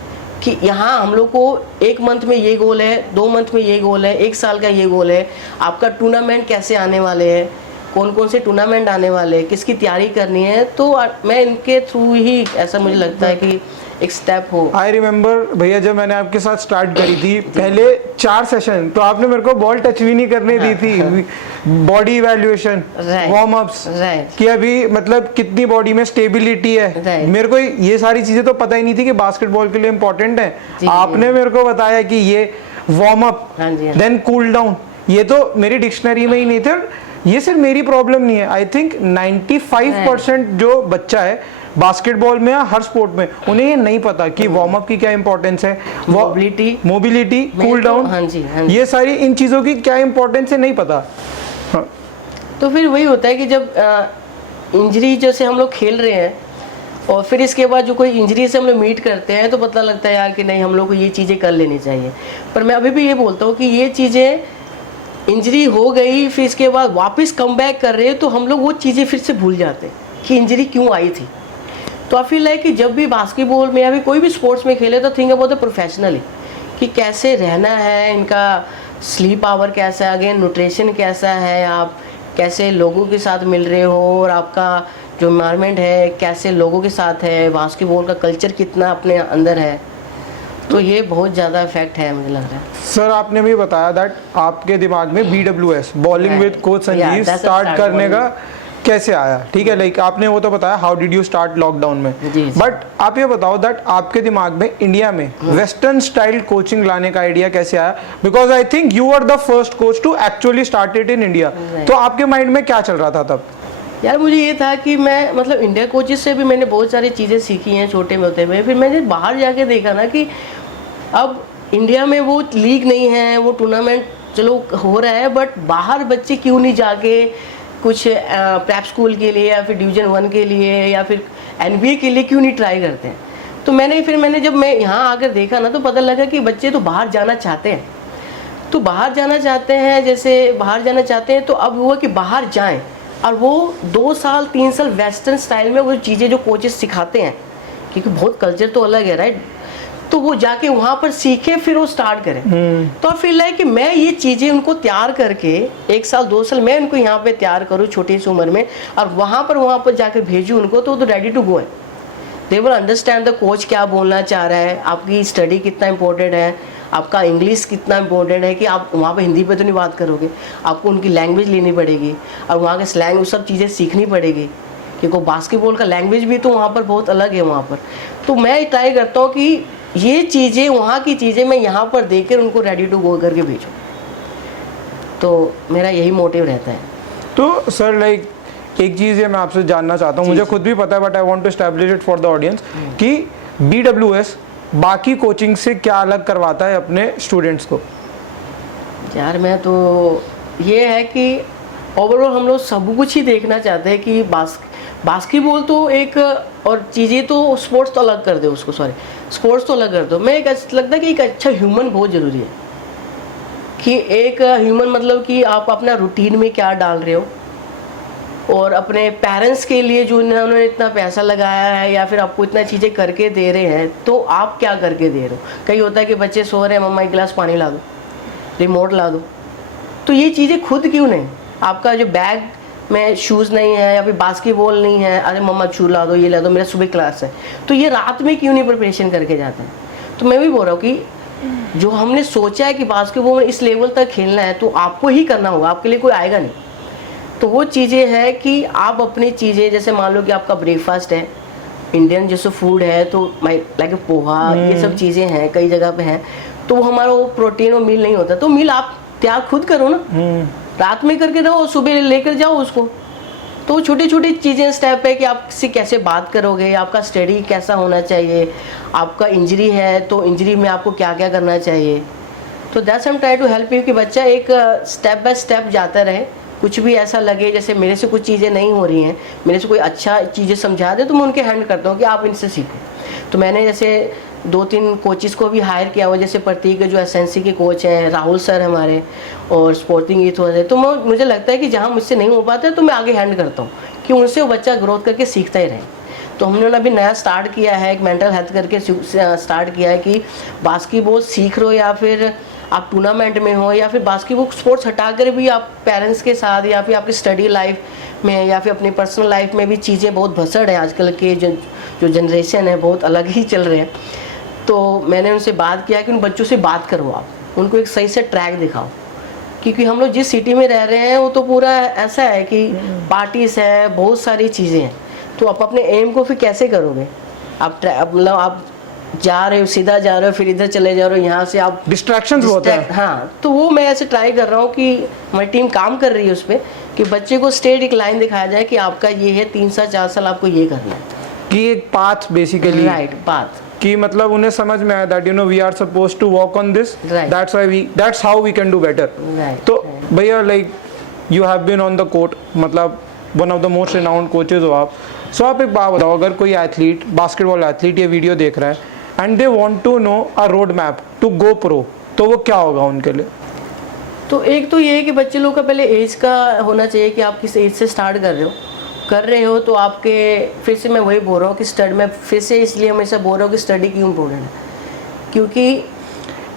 कि यहाँ हम लोग को 1 मंथ में ये गोल है, 2 मंथ में ये गोल है, 1 साल का ये गोल है, आपका टूर्नामेंट कैसे आने वाले हैं, कौन कौन से टूर्नामेंट आने वाले हैं, किसकी तैयारी करनी है। तो मैं इनके थ्रू ही, ऐसा मुझे लगता है कि एक स्टेप हो। आई रिमेम्बर भैया, जब मैंने आपके साथ स्टार्ट करी थी पहले 4 सेशन, तो आपने मेरे को बॉल टच भी नहीं करने दी थी। बॉडी इवैल्यूएशन, वार्म अप्स, कि अभी मतलब कितनी बॉडी में स्टेबिलिटी है, मेरे को ये सारी चीजें तो पता ही नहीं थी कि बास्केटबॉल के लिए इम्पोर्टेंट है। आपने मेरे को बताया कि ये warm up, then cool down, ये तो मेरी डिक्शनरी में ही नहीं थे। ये सिर्फ मेरी प्रॉब्लम नहीं है, आई थिंक 95% जो बच्चा है बास्केटबॉल में या हर स्पोर्ट में, उन्हें ये नहीं पता कि वार्म अप की क्या इंपॉर्टेंस है, मोबिलिटी, कूल डाउन, ये सारी इन चीजों की क्या इंपॉर्टेंस है नहीं पता। तो फिर वही होता है कि जब इंजरी जैसे हम लोग खेल रहे हैं, और फिर इसके बाद जो कोई इंजरी से हम लोग मीट करते हैं तो पता लगता है यार कि नहीं हम लोग को ये चीज़ें कर लेनी चाहिए। पर मैं अभी भी ये बोलता हूँ कि ये चीज़ें इंजरी हो गई फिर इसके बाद वापस कम बैक कर रहे हैं तो हम लोग वो चीज़ें फिर से भूल जाते हैं कि इंजरी क्यों आई थी। तो आई फील लाइक कि जब भी बास्केटबॉल में या फिर कोई भी स्पोर्ट्स में खेले तो थिंक अबाउट द प्रोफेशनली कि कैसे रहना है, इनका स्लीप आवर कैसा है, अगेन न्यूट्रिशन कैसा है, आप कैसे लोगों के साथ मिल रहे हो और आपका जो इन्वायरमेंट है कैसे लोगों के साथ है, बास्केटबॉल का कल्चर कितना अपने अंदर है। तो ये बहुत ज़्यादा इफेक्ट है मुझे लग रहा है। सर आपने भी बताया दैट आपके दिमाग में BWS bowling with coach Sanjeev start करने का कैसे आया, ठीक है, लाइक आपने वो तो बताया how did you start lockdown में, बट आप ये बताओ दैट आपके दिमाग में इंडिया में वेस्टर्न स्टाइल कोचिंग लाने का आइडिया कैसे आया, because I think you are the first coach to actually start it in India. तो आपके माइंड में क्या चल रहा था तब? यार मुझे ये था कि मैं मतलब इंडिया कोचेस से भी मैंने बहुत सारी चीज़ें सीखी हैं छोटे में होते हुए। फिर मैंने बाहर जाके देखा ना कि अब इंडिया में वो लीग नहीं है, वो टूर्नामेंट चलो हो रहा है, बट बाहर बच्चे क्यों नहीं जाके कुछ प्रेप स्कूल के लिए या फिर डिवीज़न 1 के लिए या फिर NBA के लिए क्यों नहीं ट्राई करते हैं। तो मैंने जब मैं यहाँ आकर देखा ना तो पता लगा कि बच्चे तो बाहर जाना चाहते हैं, तो बाहर जाना चाहते हैं, जैसे बाहर जाना चाहते हैं तो अब हुआ कि बाहर जाएं और वो 2 साल 3 साल वेस्टर्न स्टाइल में वो चीज़ें जो कोचेस सिखाते हैं, क्योंकि बहुत कल्चर तो अलग है राइट, तो वो जाके वहाँ पर सीखे फिर वो स्टार्ट करें। तो आई फील लाइक कि मैं ये चीज़ें उनको तैयार करके 1 साल 2 साल मैं उनको यहाँ पे तैयार करूँ छोटी सी उम्र में और वहाँ पर जाकर भेजूँ उनको, तो रेडी टू गो है। They will understand the coach क्या बोलना चाह रहा है, आपकी स्टडी कितना इंपॉर्टेंट है, आपका इंग्लिश कितना इंपॉर्टेंट है कि आप वहाँ पे हिंदी पे तो नहीं बात करोगे, आपको उनकी लैंग्वेज लेनी पड़ेगी और वहाँ के स्लैंग वो सब चीज़ें सीखनी पड़ेगी, क्योंकि बास्केटबॉल का लैंग्वेज भी तो वहाँ पर बहुत अलग है वहाँ पर। तो मैं ट्राई करता हूँ कि ये चीज़ें वहाँ की चीज़ें मैं यहाँ पर देकर उनको रेडी टू गो करके भेजूँ, तो मेरा यही मोटिव रहता है। तो सर लाइक एक चीज़ ये मैं आपसे जानना चाहता हूँ, मुझे खुद भी पता है but I want to establish it for the audience कि BWS बाकी कोचिंग से क्या अलग करवाता है अपने स्टूडेंट्स को? यार मैं तो ये है कि ओवरऑल हम लोग सब कुछ ही देखना चाहते हैं कि बास्केटबॉल तो एक और चीज़ें तो स्पोर्ट्स तो अलग कर दो उसको, सॉरी स्पोर्ट्स तो अलग कर दो। मैं एक लगता है कि एक अच्छा ह्यूमन बहुत ज़रूरी है, कि एक ह्यूमन मतलब कि आप अपना रूटीन में क्या डाल रहे हो और अपने पेरेंट्स के लिए जो उन्होंने इतना पैसा लगाया है या फिर आपको इतना चीज़ें करके दे रहे हैं तो आप क्या करके दे रहे हो। कई होता है कि बच्चे सो रहे हैं, मम्मा एक गिलास पानी ला दो, रिमोट ला दो, तो ये चीज़ें खुद क्यों नहीं, आपका जो बैग में शूज़ नहीं है या फिर बास्केटबॉल नहीं है, अरे मम्मा शू ला दो, ये ला दो, मेरा सुबह क्लास है, तो ये रात में क्यों नहीं प्रिपरेशन करके जाते हैं। तो मैं भी बोल रहा हूँ कि जो हमने सोचा है कि बास्केटबॉल में इस लेवल तक खेलना है तो आपको ही करना होगा, आपके लिए कोई आएगा नहीं। तो वो चीज़ें हैं कि आप अपनी चीज़ें, जैसे मान लो कि आपका ब्रेकफास्ट है इंडियन जैसे फूड है तो लाइक पोहा, ये सब चीज़ें हैं कई जगह पे हैं, तो वो हमारा वो प्रोटीन और मील नहीं होता, तो मील आप तैयार खुद करो ना, रात में करके दो, सुबह लेकर जाओ उसको। तो छोटी छोटी चीज़ें स्टेप है कि आप किसी कैसे बात करोगे, आपका स्टडी कैसा होना चाहिए, आपका इंजरी है तो इंजरी में आपको क्या क्या करना चाहिए। तो that's I am try to help you कि बच्चा एक स्टेप बाय स्टेप जाता रहे। कुछ भी ऐसा लगे जैसे मेरे से कुछ चीज़ें नहीं हो रही हैं, मेरे से कोई अच्छा चीज़ें समझा दे तो मैं उनके हैंड करता हूँ कि आप इनसे सीखो। तो मैंने जैसे 2-3 कोचेस को भी हायर किया हुआ, जैसे प्रतीक के जो SNC के कोच हैं, राहुल सर हमारे, और स्पोर्टिंग ईथोस है। तो मुझे लगता है कि जहाँ मुझसे नहीं हो पाता है तो मैं आगे हैंड करता हूँ कि उनसे वो बच्चा ग्रोथ करके सीखता ही रहे। तो हमने अभी नया स्टार्ट किया है, एक मेंटल हेल्थ करके स्टार्ट किया है कि बास्केटबॉल सीख रहे हो या फिर आप टूर्नामेंट में हो या फिर बास्केटबॉल स्पोर्ट्स हटाकर भी आप पेरेंट्स के साथ या फिर आपकी स्टडी लाइफ में या फिर अपनी पर्सनल लाइफ में भी चीज़ें बहुत भसड़ है। आजकल के जो जनरेशन है बहुत अलग ही चल रहे हैं। तो मैंने उनसे बात किया कि उन बच्चों से बात करो, आप उनको एक सही से ट्रैक दिखाओ, क्योंकि हम लोग जिस सिटी में रह रहे हैं वो तो पूरा ऐसा है कि पार्टीज है, बहुत सारी चीज़ें हैं, तो आप अपने एम को फिर कैसे करोगे। आप मतलब आप जा रहे हो, सीधा जा रहे हो, फिर इधर चले जा रहे हो, यहाँ से आप डिस्ट्रैक्शंस होते हैं। हाँ, तो वो मैं ऐसे ट्राई कर रहा हूँ कि हमारी टीम काम कर रही है उस पर कि बच्चे को स्ट्रेट एक लाइन दिखाया जाए कि आपका ये है 3 साल 4 साल आपको ये करना है, कि एक पाथ बेसिकली, राइट पाथ, कि मतलब उन्हें समझ में आया that you know we are supposed to walk on this, that's how we can do better. तो भैया like you have been on the court, मतलब one of the most renowned coaches हो आप. सो आप एक बात बताओ, अगर कोई एथलीट, बास्केटबॉल एथलीट ये वीडियो देख रहा है and they want to know a road map to go pro, तो वो क्या होगा उनके लिए? तो एक तो ये है कि बच्चे लोग का पहले एज का होना चाहिए कि आप किस एज से स्टार्ट कर रहे हो. तो आपके फिर से मैं वही बोल रहा हूँ कि स्टडी, मैं फिर से इसलिए हमेशा बोल रहा हूँ कि स्टडी क्यों इम्पोर्टेंट है, क्योंकि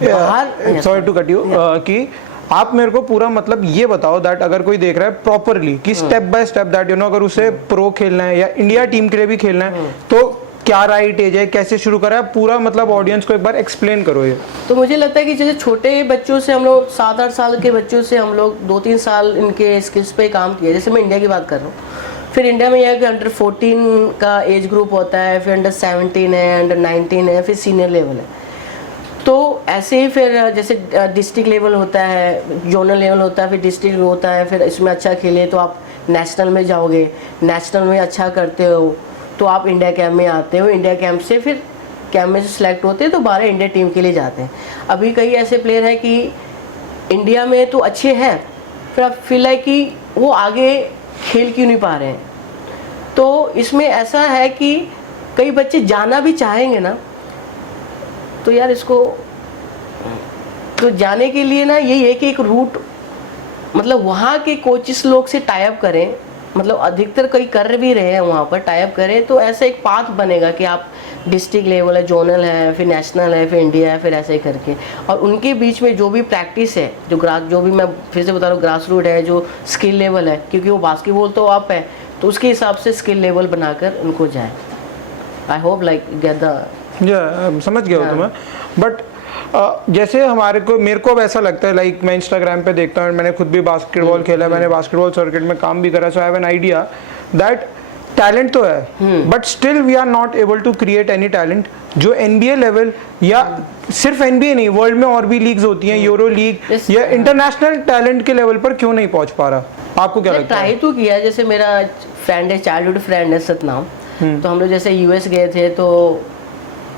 बाहर, सॉरी टू कट यू, कि आप मेरे को पूरा मतलब ये बताओ दैट अगर कोई देख रहा है प्रॉपरली कि step by step that you no, अगर उसे प्रो खेलना है या इंडिया टीम के लिए भी खेलना है तो क्या राइट एज है, कैसे शुरू करा है, पूरा मतलब ऑडियंस को एक बार एक्सप्लेन करो ये. तो मुझे लगता है कि जैसे छोटे बच्चों से हम लोग 7-8 साल के बच्चों से हम लोग 2-3 साल इनके स्किल्स पे काम किया. जैसे मैं इंडिया की बात कर रहा हूँ, फिर इंडिया में यह है कि अंडर 14 का एज ग्रुप होता है, फिर अंडर 17 है, अंडर 19 है, फिर सीनियर लेवल है. तो ऐसे ही फिर जैसे डिस्ट्रिक्ट लेवल होता है, जोनल लेवल होता है, फिर डिस्ट्रिक्ट होता है, फिर इसमें अच्छा खेले तो आप नेशनल में जाओगे, नेशनल में अच्छा करते हो तो आप इंडिया कैंप में आते हो, इंडिया कैंप से फिर कैंप में से सिलेक्ट होते हैं तो 12 इंडिया टीम के लिए जाते हैं. अभी कई ऐसे प्लेयर हैं कि इंडिया में तो अच्छे हैं, फिर आप फील है कि वो आगे खेल क्यों नहीं पा रहे हैं. तो इसमें ऐसा है कि कई बच्चे जाना भी चाहेंगे ना, तो यार इसको तो जाने के लिए ना यही है कि एक रूट, मतलब वहाँ के कोचिस लोग से टाई अप करें, मतलब अधिकतर कई कर भी रहे हैं वहाँ पर टाई अप करें, तो ऐसा एक पाथ बनेगा कि आप डिस्ट्रिक्ट लेवल है, जोनल है, फिर नेशनल है, फिर इंडिया है, फिर ऐसे ही करके. और उनके बीच में जो भी प्रैक्टिस है, जो भी मैं फिर से बता रहा हूँ ग्रास रूट है, जो स्किल लेवल है, क्योंकि वो बास्केटबॉल तो आप है तो उसके हिसाब से स्किल लेवल बनाकर उनको जाए. I hope like get the, समझ गया हो तुम्हें. बट जैसे मेरे को अब ऐसा लगता है, लाइक मैं इंस्टाग्राम पे देखता हूँ, मैंने खुद भी बास्केटबॉल खेला, मैंने बास्केटबॉल सर्किट में काम भी करा, so I have an idea that talent तो है but still we are not able to create any talent जो NBA लेवल या सिर्फ NBA नहीं, वर्ल्ड में और भी लीग्स होती हैं, यूरो लीग या इंटरनेशनल टैलेंट के लेवल पर क्यों नहीं पहुंच पा रहा. आपको क्या लगता है? ट्राई तो किया, जैसे मेरा फ्रेंड है, चाइल्डहुड फ्रेंड है सतनाम, तो हम लोग जैसे US गए थे तो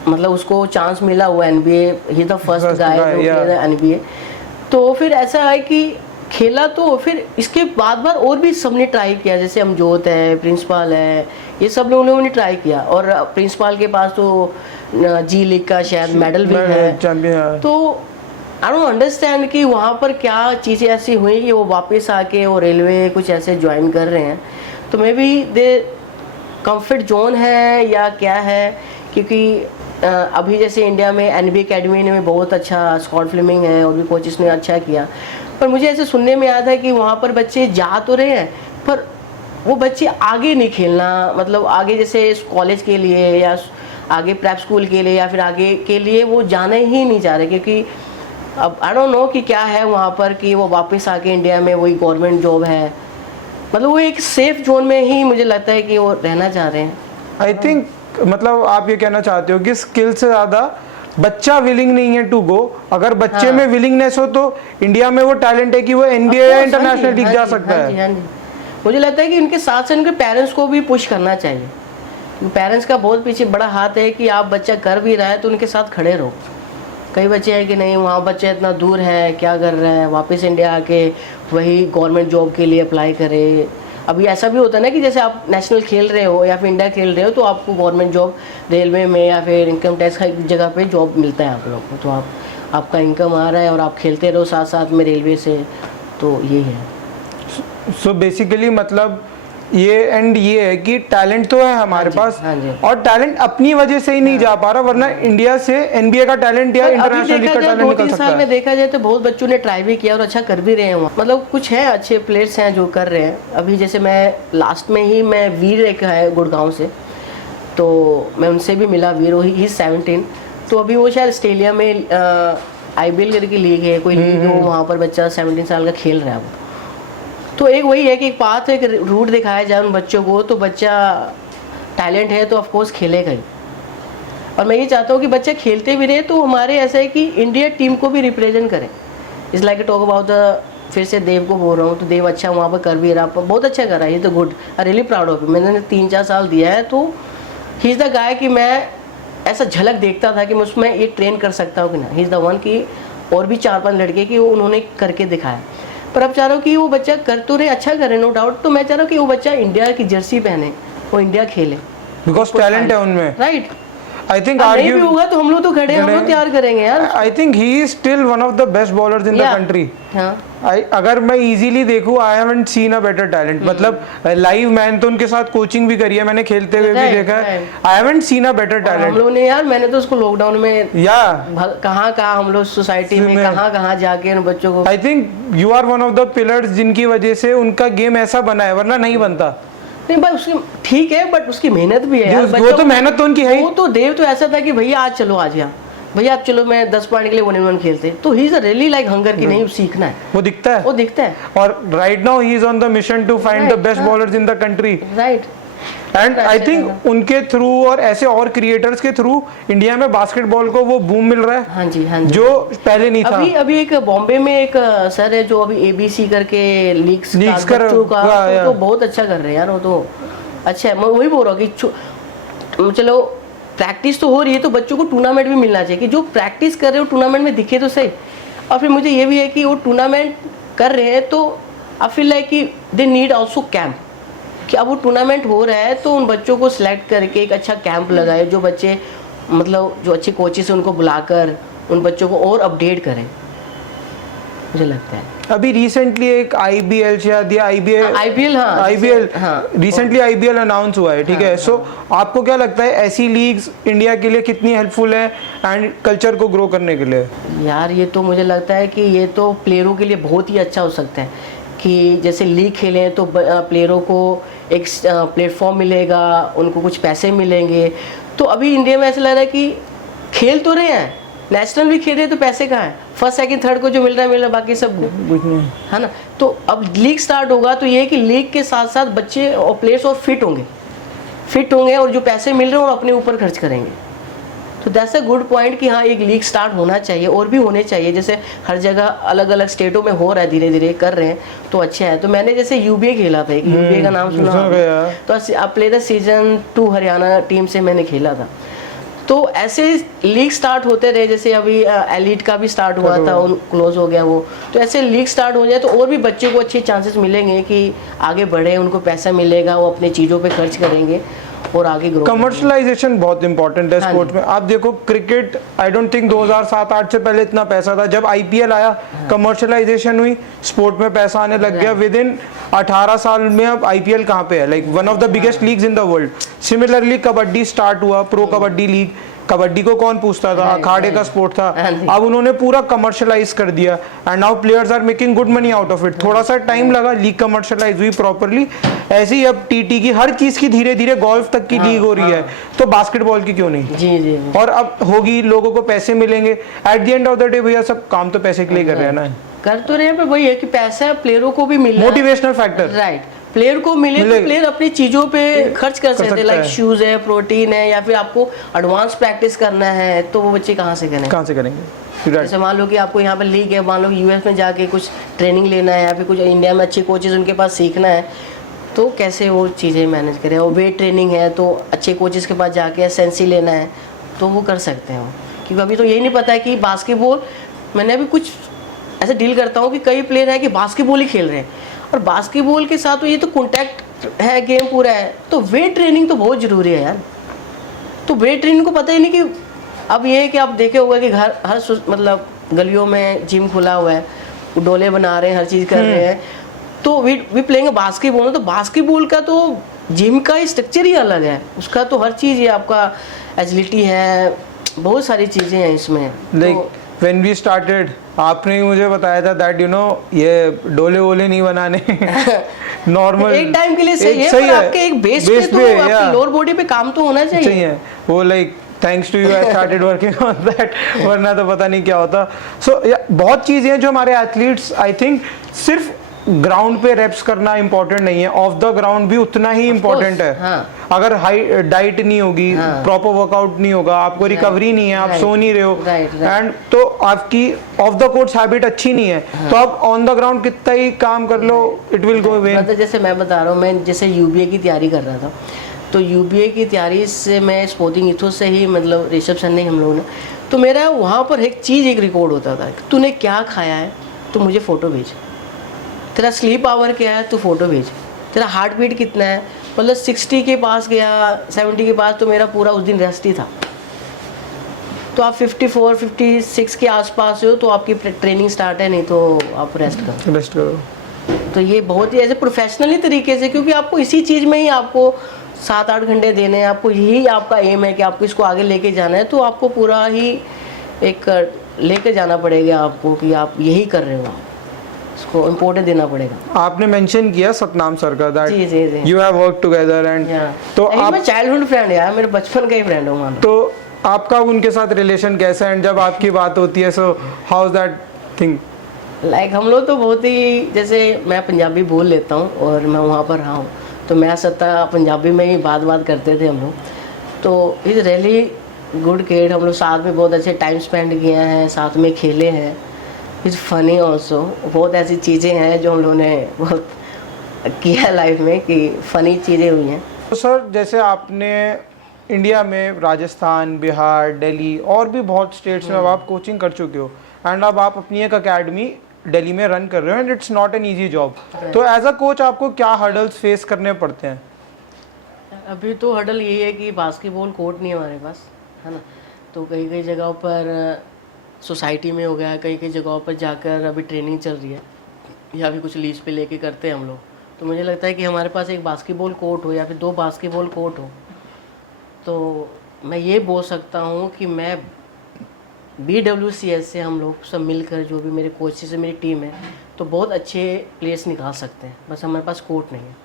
मतलब उसको चांस मिला हुआ NBA, he the first guy NBA. तो फिर ऐसा है कि खेला, तो फिर इसके बाद और भी सबने ट्राई किया, जैसे अमजोत है, प्रिंसिपल है, ये सब लोगों ने ट्राई किया. और प्रिंसिपल के पास तो जी लीग का शायद मेडल भी है. तो आई डोंट अंडरस्टैंड कि वहाँ पर क्या चीज़ें ऐसी हुई कि वो वापस आके वो रेलवे कुछ ऐसे ज्वाइन कर रहे हैं. तो may be they comfort zone है या क्या है, क्योंकि अभी जैसे इंडिया में NBA अकेडमी ने बहुत अच्छा, स्कॉट फ्लेमिंग है और भी कोचेस ने अच्छा किया, पर मुझे ऐसे सुनने में आया था कि वहाँ पर बच्चे जा तो रहे हैं पर वो बच्चे आगे नहीं खेलना, मतलब आगे जैसे कॉलेज के लिए या आगे प्रेप स्कूल के लिए या फिर आगे के लिए वो जाने ही नहीं चाह रहे, क्योंकि अब आई डोंट नो कि क्या है वहाँ पर कि वो वापस आके इंडिया में वही गवर्नमेंट जॉब है, मतलब वो एक सेफ जोन में ही मुझे लगता है कि वो रहना चाह रहे हैं. आई थिंक मतलब आप ये कहना चाहते हो कि स्किल से ज़्यादा बच्चा विलिंग नहीं है टू गो. अगर बच्चे में विलिंगनेस हो तो इंडिया में वो टैलेंट है कि वो NBA या इंटरनेशनल लीग जा सकता है. मुझे लगता है कि उनके साथ से उनके पेरेंट्स को भी पुश करना चाहिए. पेरेंट्स का बहुत पीछे बड़ा हाथ है कि आप बच्चा कर भी रहा है तो उनके साथ खड़े रहो. कई बच्चे हैं कि नहीं, वहाँ बच्चा इतना दूर है, क्या कर रहा है, वापस इंडिया आके वही गवर्नमेंट जॉब के लिए अप्लाई करे. अभी ऐसा भी होता है ना कि जैसे आप नेशनल खेल रहे हो या फिर इंडिया खेल रहे हो तो आपको गवर्नमेंट जॉब रेलवे में या फिर इनकम टैक्स का जगह पे जॉब मिलता है आप लोग को, तो आपका इनकम आ रहा है और आप खेलते रहो साथ साथ में रेलवे से, तो ये है. सो बेसिकली मतलब ये है कि टैलेंट तो है हमारे पास, और टैलेंट अपनी वजह से ही नहीं जा पा रहा, वरना इंडिया से NBA का टैलेंट या इंटरनेशनल लीग का टैलेंट निकल सकता है. में देखा जाए तो बहुत बच्चों ने ट्राई भी किया और अच्छा कर भी रहे हैं वहाँ, मतलब कुछ है अच्छे प्लेयर्स हैं जो कर रहे हैं. अभी जैसे मैं लास्ट में ही मैं वीर एक है गुड़गांव से, तो मैं उनसे भी मिला, वीर ही 17, तो अभी वो शायद ऑस्ट्रेलिया में IBL की लीग है, कोई लीग हो, वहाँ पर बच्चा 17 साल का खेल रहा है वो. तो एक वही है कि एक पाथ, एक रूट दिखाया जाए उन बच्चों को, तो बच्चा टैलेंट है तो ऑफ कोर्स खेलेगा ही. और मैं ये चाहता हूँ कि बच्चे खेलते भी रहे तो हमारे ऐसा है कि इंडिया टीम को भी रिप्रेजेंट करें. इस लाइक टॉक अबाउट द, फिर से देव को बोल रहा हूँ, तो देव अच्छा वहाँ पर कर भी रहा, बहुत अच्छा कर रहा है. ये तो good, I really proud of. मैंने 3-4 साल दिया है, तो ही इज़ द गाय कि मैं ऐसा झलक देखता था कि मैं उसमें ये ट्रेन कर सकता हूँ कि ना. ही इज़ द वन कि और भी 4-5 लड़के कि वो उन्होंने करके दिखाया. पर पर अब चाह रहा हूँ कि वो बच्चा कर तो रहे, अच्छा करे, नो डाउट, तो मैं चाह रहा हूँ कि वो बच्चा इंडिया की जर्सी पहने, वो इंडिया खेले, बिकॉज टैलेंट है उनमें, राइट। आई थिंक नहीं भी होगा तो हम लोग तो खड़े हैं, हम लोग तैयार करेंगे यार। I think he is still one of the best bowlers in the Yeah. Country. हाँ, अगर मैं इजीली देखूं, I haven't seen a better talent, मतलब लाइव मैंने तो उनके साथ कोचिंग भी करी है, मैंने खेलते हुए भी Right, देखा है, right. I haven't seen a better हम टैलेंट। लोग ने यार, मैंने तो उसको लॉकडाउन में या कहाँ हम लोग सोसाइटी में कहाँ जाके उन बच्चों को, I think you are one of the pillars जिनकी वजह से उनका गेम ऐसा बना है, वरना नहीं बनता। नहीं भाई उसकी ठीक है, बट उसकी मेहनत भी है यार। वो बच्चों तो मेहनत तो उनकी है ही। वो तो देव तो ऐसा था कि भैया आज चलो, आज यहाँ भैया आप चलो, मैं 10 पॉइंट के लिए 1-on-1 खेलते, तो he is really like hunger की नहीं सीखना है, वो दिखता है, वो दिखता है, और right now he is on the mission to find the Right, best हाँ। Bowlers in the country. Right. And I think उनके थ्रू और ऐसे और क्रिएटर्स के थ्रू इंडिया में बास्केटबॉल को वो बूम मिल रहा है, हाँ जी, हाँ जी। जो पहले नहीं था। अभी एक बॉम्बे में एक सर है जो अभी ABC करके लीग्स कर बच्चों का, या। तो बहुत अच्छा कर रहे हैं यार, वो तो अच्छा है। मैं वही बोल रहा हूँ कि चलो प्रैक्टिस तो हो रही है, तो बच्चों को टूर्नामेंट भी मिलना चाहिए कि जो प्रैक्टिस कर रहे हो टूर्नामेंट में दिखे तो सही। और फिर मुझे ये भी है कि वो टूर्नामेंट कर रहे हैं तो आई फील लाइक कि दे नीड आल्सो कैंप, कि अब वो टूर्नामेंट हो रहा है तो उन बच्चों को सिलेक्ट करके एक अच्छा कैंप लगाए, जो बच्चे मतलब जो अच्छे कोचेस हैं उनको बुलाकर उन बच्चों को और अपडेट करें, मुझे लगता है। अभी रिसेंटली एक IBL शायद या IPL, हाँ, IBL हाँ। रिसेंटली IBL अनाउंस हुआ है, ठीक है। सो आपको क्या लगता है ऐसी लीग्स इंडिया के लिए कितनी हेल्पफुल है एंड कल्चर को ग्रो करने के लिए? यार ये तो मुझे लगता है कि ये तो प्लेयरों के लिए बहुत ही अच्छा हो सकता है कि जैसे लीग खेलें तो प्लेयरों को एक प्लेटफॉर्म मिलेगा, उनको कुछ पैसे मिलेंगे। तो अभी इंडिया में ऐसा लग रहा है कि खेल तो रहे हैं, नेशनल भी खेल रहे हैं, तो पैसे कहाँ हैं? फर्स्ट सेकंड थर्ड को जो मिल रहा है बाकी सब कुछ नहीं है ना। तो अब लीग स्टार्ट होगा तो ये है कि लीग के साथ साथ बच्चे और प्लेयर्स और फिट होंगे और जो पैसे मिल रहे हैं वो अपने ऊपर खर्च करेंगे। तो दैट्स अ गुड पॉइंट कि हाँ एक लीग स्टार्ट होना चाहिए और भी होने चाहिए, जैसे हर जगह अलग अलग स्टेटों में हो रहा है, धीरे धीरे कर रहे हैं तो अच्छा है। तो मैंने जैसे UBA खेला था, एक UBA का नाम सुना होगा, तो आप play the season 2 Haryana team से मैंने खेला था। तो ऐसे लीग स्टार्ट होते रहे, जैसे अभी एलीट का भी स्टार्ट हुआ था, उन क्लोज हो गया वो, तो ऐसे लीग स्टार्ट हो जाए तो और भी बच्चों को अच्छे चांसेस मिलेंगे कि आगे बढ़े, उनको पैसा मिलेगा, वो अपनी चीज़ों पे खर्च करेंगे और आगे ग्रो। कमर्शलाइजेशन बहुत इंपॉर्टेंट है स्पोर्ट में। आप देखो क्रिकेट, आई डोंट थिंक 2007-8 से पहले इतना पैसा था। जब IPL आया, कमर्शलाइजेशन हुई, स्पोर्ट में पैसा आने लग गया। विद इन 18 साल में अब IPL कहाँ पे है, like one of the biggest leagues in the world. Similarly kabaddi start हुआ, प्रो कबड्डी लीग। कबड्डी को कौन पूछता था, अखाड़े का स्पोर्ट था। अब उन्होंने पूरा कमर्शलाइज कर दिया and now players are making good money out of it. थोड़ा सा टाइम लगा, लीग कमर्शलाइज हुई प्रॉपर्ली। ऐसे ही अब TT की, हर चीज की धीरे धीरे, गोल्फ तक की लीग हो रही है, तो बास्केटबॉल की क्यों नहीं? जी। और अब होगी, लोगों को पैसे मिलेंगे। At the end of the day भैया सब काम तो पैसे के लिए कर रहे हैं ना, कर तो रहे हैं, पर वही है कि पैसा प्लेयरों को भी मिले, मोटिवेशनल फैक्टर, राइट। प्लेयर को मिले तो प्लेयर अपनी चीज़ों पे खर्च कर सकते हैं, लाइक शूज़ है, प्रोटीन है, या फिर आपको एडवांस प्रैक्टिस करना है, तो वो बच्चे कहाँ से करेंगे? जैसे मान लो कि आपको यहाँ पर लीग है, मान लो कि US में जाके कुछ ट्रेनिंग लेना है या फिर कुछ इंडिया में अच्छे कोचेज उनके पास सीखना है, तो कैसे वो चीज़ें मैनेज करें। और वेट ट्रेनिंग है तो अच्छे कोचेज के पास जाके एसेंसी लेना है, तो वो कर सकते हैं। क्योंकि अभी तो यही नहीं पता है कि बास्केटबॉल, मैंने अभी कुछ ऐसे डील करता हूँ कि कई प्लेयर है कि बास्केटबॉल ही खेल रहे हैं, और बास्केटबॉल के साथ तो ये तो कॉन्टैक्ट है, गेम पूरा है, तो वेट ट्रेनिंग तो बहुत ज़रूरी है यार। तो वेट ट्रेनिंग को पता ही नहीं कि अब ये है कि आप देखे होगा कि हर मतलब गलियों में जिम खुला हुआ है, डोले बना रहे हैं, हर चीज़ कर रहे हैं। तो वी प्लेइंग बास्केटबॉल, तो बास्केटबॉल का तो जिम का ही स्ट्रक्चर ही अलग है, उसका तो हर चीज़, ये आपका एजिलिटी है, बहुत सारी चीज़ें हैं इसमें। When we started, आपने ही मुझे बताया था that you know ये डोले वोले नहीं बनाने, नॉर्मल एक टाइम के लिए सही है, पर आपके एक बेस पे तो आपकी लोअर बॉडी पे काम तो होना चाहिए। वो like thanks to you I started working on that, वरना तो पता नहीं क्या होता। सो बहुत चीज़ें हैं जो हमारे एथलीट्स, आई थिंक सिर्फ ग्राउंड पे रेप्स करना इंपॉर्टेंट नहीं है, ऑफ द ग्राउंड भी उतना ही इंपॉर्टेंट है। अगर हाई डाइट नहीं होगी, प्रॉपर वर्कआउट नहीं होगा, आपको रिकवरी नहीं है, आप सो नहीं रहे हो, एंड तो आपकी ऑफ द कोर्ट हैबिट अच्छी नहीं है, तो आप ऑन द ग्राउंड कितना ही काम कर लो, इट विल गो वेन। मतलब जैसे मैं बता रहा हूँ, मैं जैसे UBA की तैयारी कर रहा था, तो UBA की तैयारी से मैं स्पोर्टिंग इथोस से ही, मतलब ऋषभ सर ने, हम लोगों ने, तो मेरा वहाँ पर एक चीज़, एक रिकॉर्ड होता था, तूने क्या खाया है तो मुझे फ़ोटो भेज, तेरा स्लीप आवर क्या है, तू फोटो भेज। तेरा हार्ट बीट कितना है, मतलब 60 के पास गया, 70 के पास, तो मेरा पूरा उस दिन रेस्ट ही था। तो आप 54 56 के आसपास हो तो आपकी ट्रेनिंग स्टार्ट है, नहीं तो आप रेस्ट करो। तो ये बहुत ही ऐसे प्रोफेशनली तरीके से, क्योंकि आपको इसी चीज़ में ही आपको 7-8 घंटे देने हैं, आपको यही आपका एम है कि आपको इसको आगे लेके जाना है, तो आपको पूरा ही एक लेके जाना पड़ेगा आपको कि आप यही कर रहे हो, आप इसको इम्पोर्टेंस देना पड़ेगा। आपने मेंशन किया सतनाम सर का, दैट जी जी जी, you have work together and तो आप चाइल्डहुड फ्रेंड यार, मेरे बचपन का ही फ्रेंड हूँ। तो आपका उनके साथ रिलेशन कैसा है, एंड जब आपकी बात होती है so how is that thing? Like हम लोग तो बहुत ही, जैसे मैं पंजाबी बोल लेता हूँ और मैं वहाँ पर रहा हूँ, तो मैं सत्ता पंजाबी में ही बात करते थे हम लोग। तो इज़ रियली गुड किड, हम लोग साथ में बहुत अच्छे टाइम स्पेंड किए हैं, साथ में खेले हैं। इज़ फनी ऑल्सो, बहुत ऐसी चीज़ें हैं जो हम लोगों ने बहुत किया लाइफ में कि फ़नी चीज़ें हुई हैं। तो सर जैसे आपने इंडिया में राजस्थान, बिहार, दिल्ली और भी बहुत स्टेट्स में अब आप कोचिंग कर चुके हो, एंड अब आप अपनी एक अकेडमी दिल्ली में रन कर रहे हो, and it's not an easy job. तो एज अ कोच आपको क्या हर्डल्स फेस करने पड़ते हैं? अभी तो हर्डल यही है कि बास्केटबॉल कोर्ट नहीं है हमारे पास, है ना। तो कई कई जगहों पर सोसाइटी में हो गया, कई कई जगहों पर जाकर अभी ट्रेनिंग चल रही है, या फिर कुछ लीज पे लेके करते हैं हम लोग। तो मुझे लगता है कि हमारे पास एक बास्केटबॉल कोर्ट हो या फिर 2 बास्केटबॉल कोर्ट हो, तो मैं ये बोल सकता हूँ कि मैं BWCS से हम लोग सब मिलकर, जो भी मेरे कोचेस है, मेरी टीम है, तो बहुत अच्छे प्लेयर्स निकाल सकते हैं। बस हमारे पास कोर्ट नहीं है।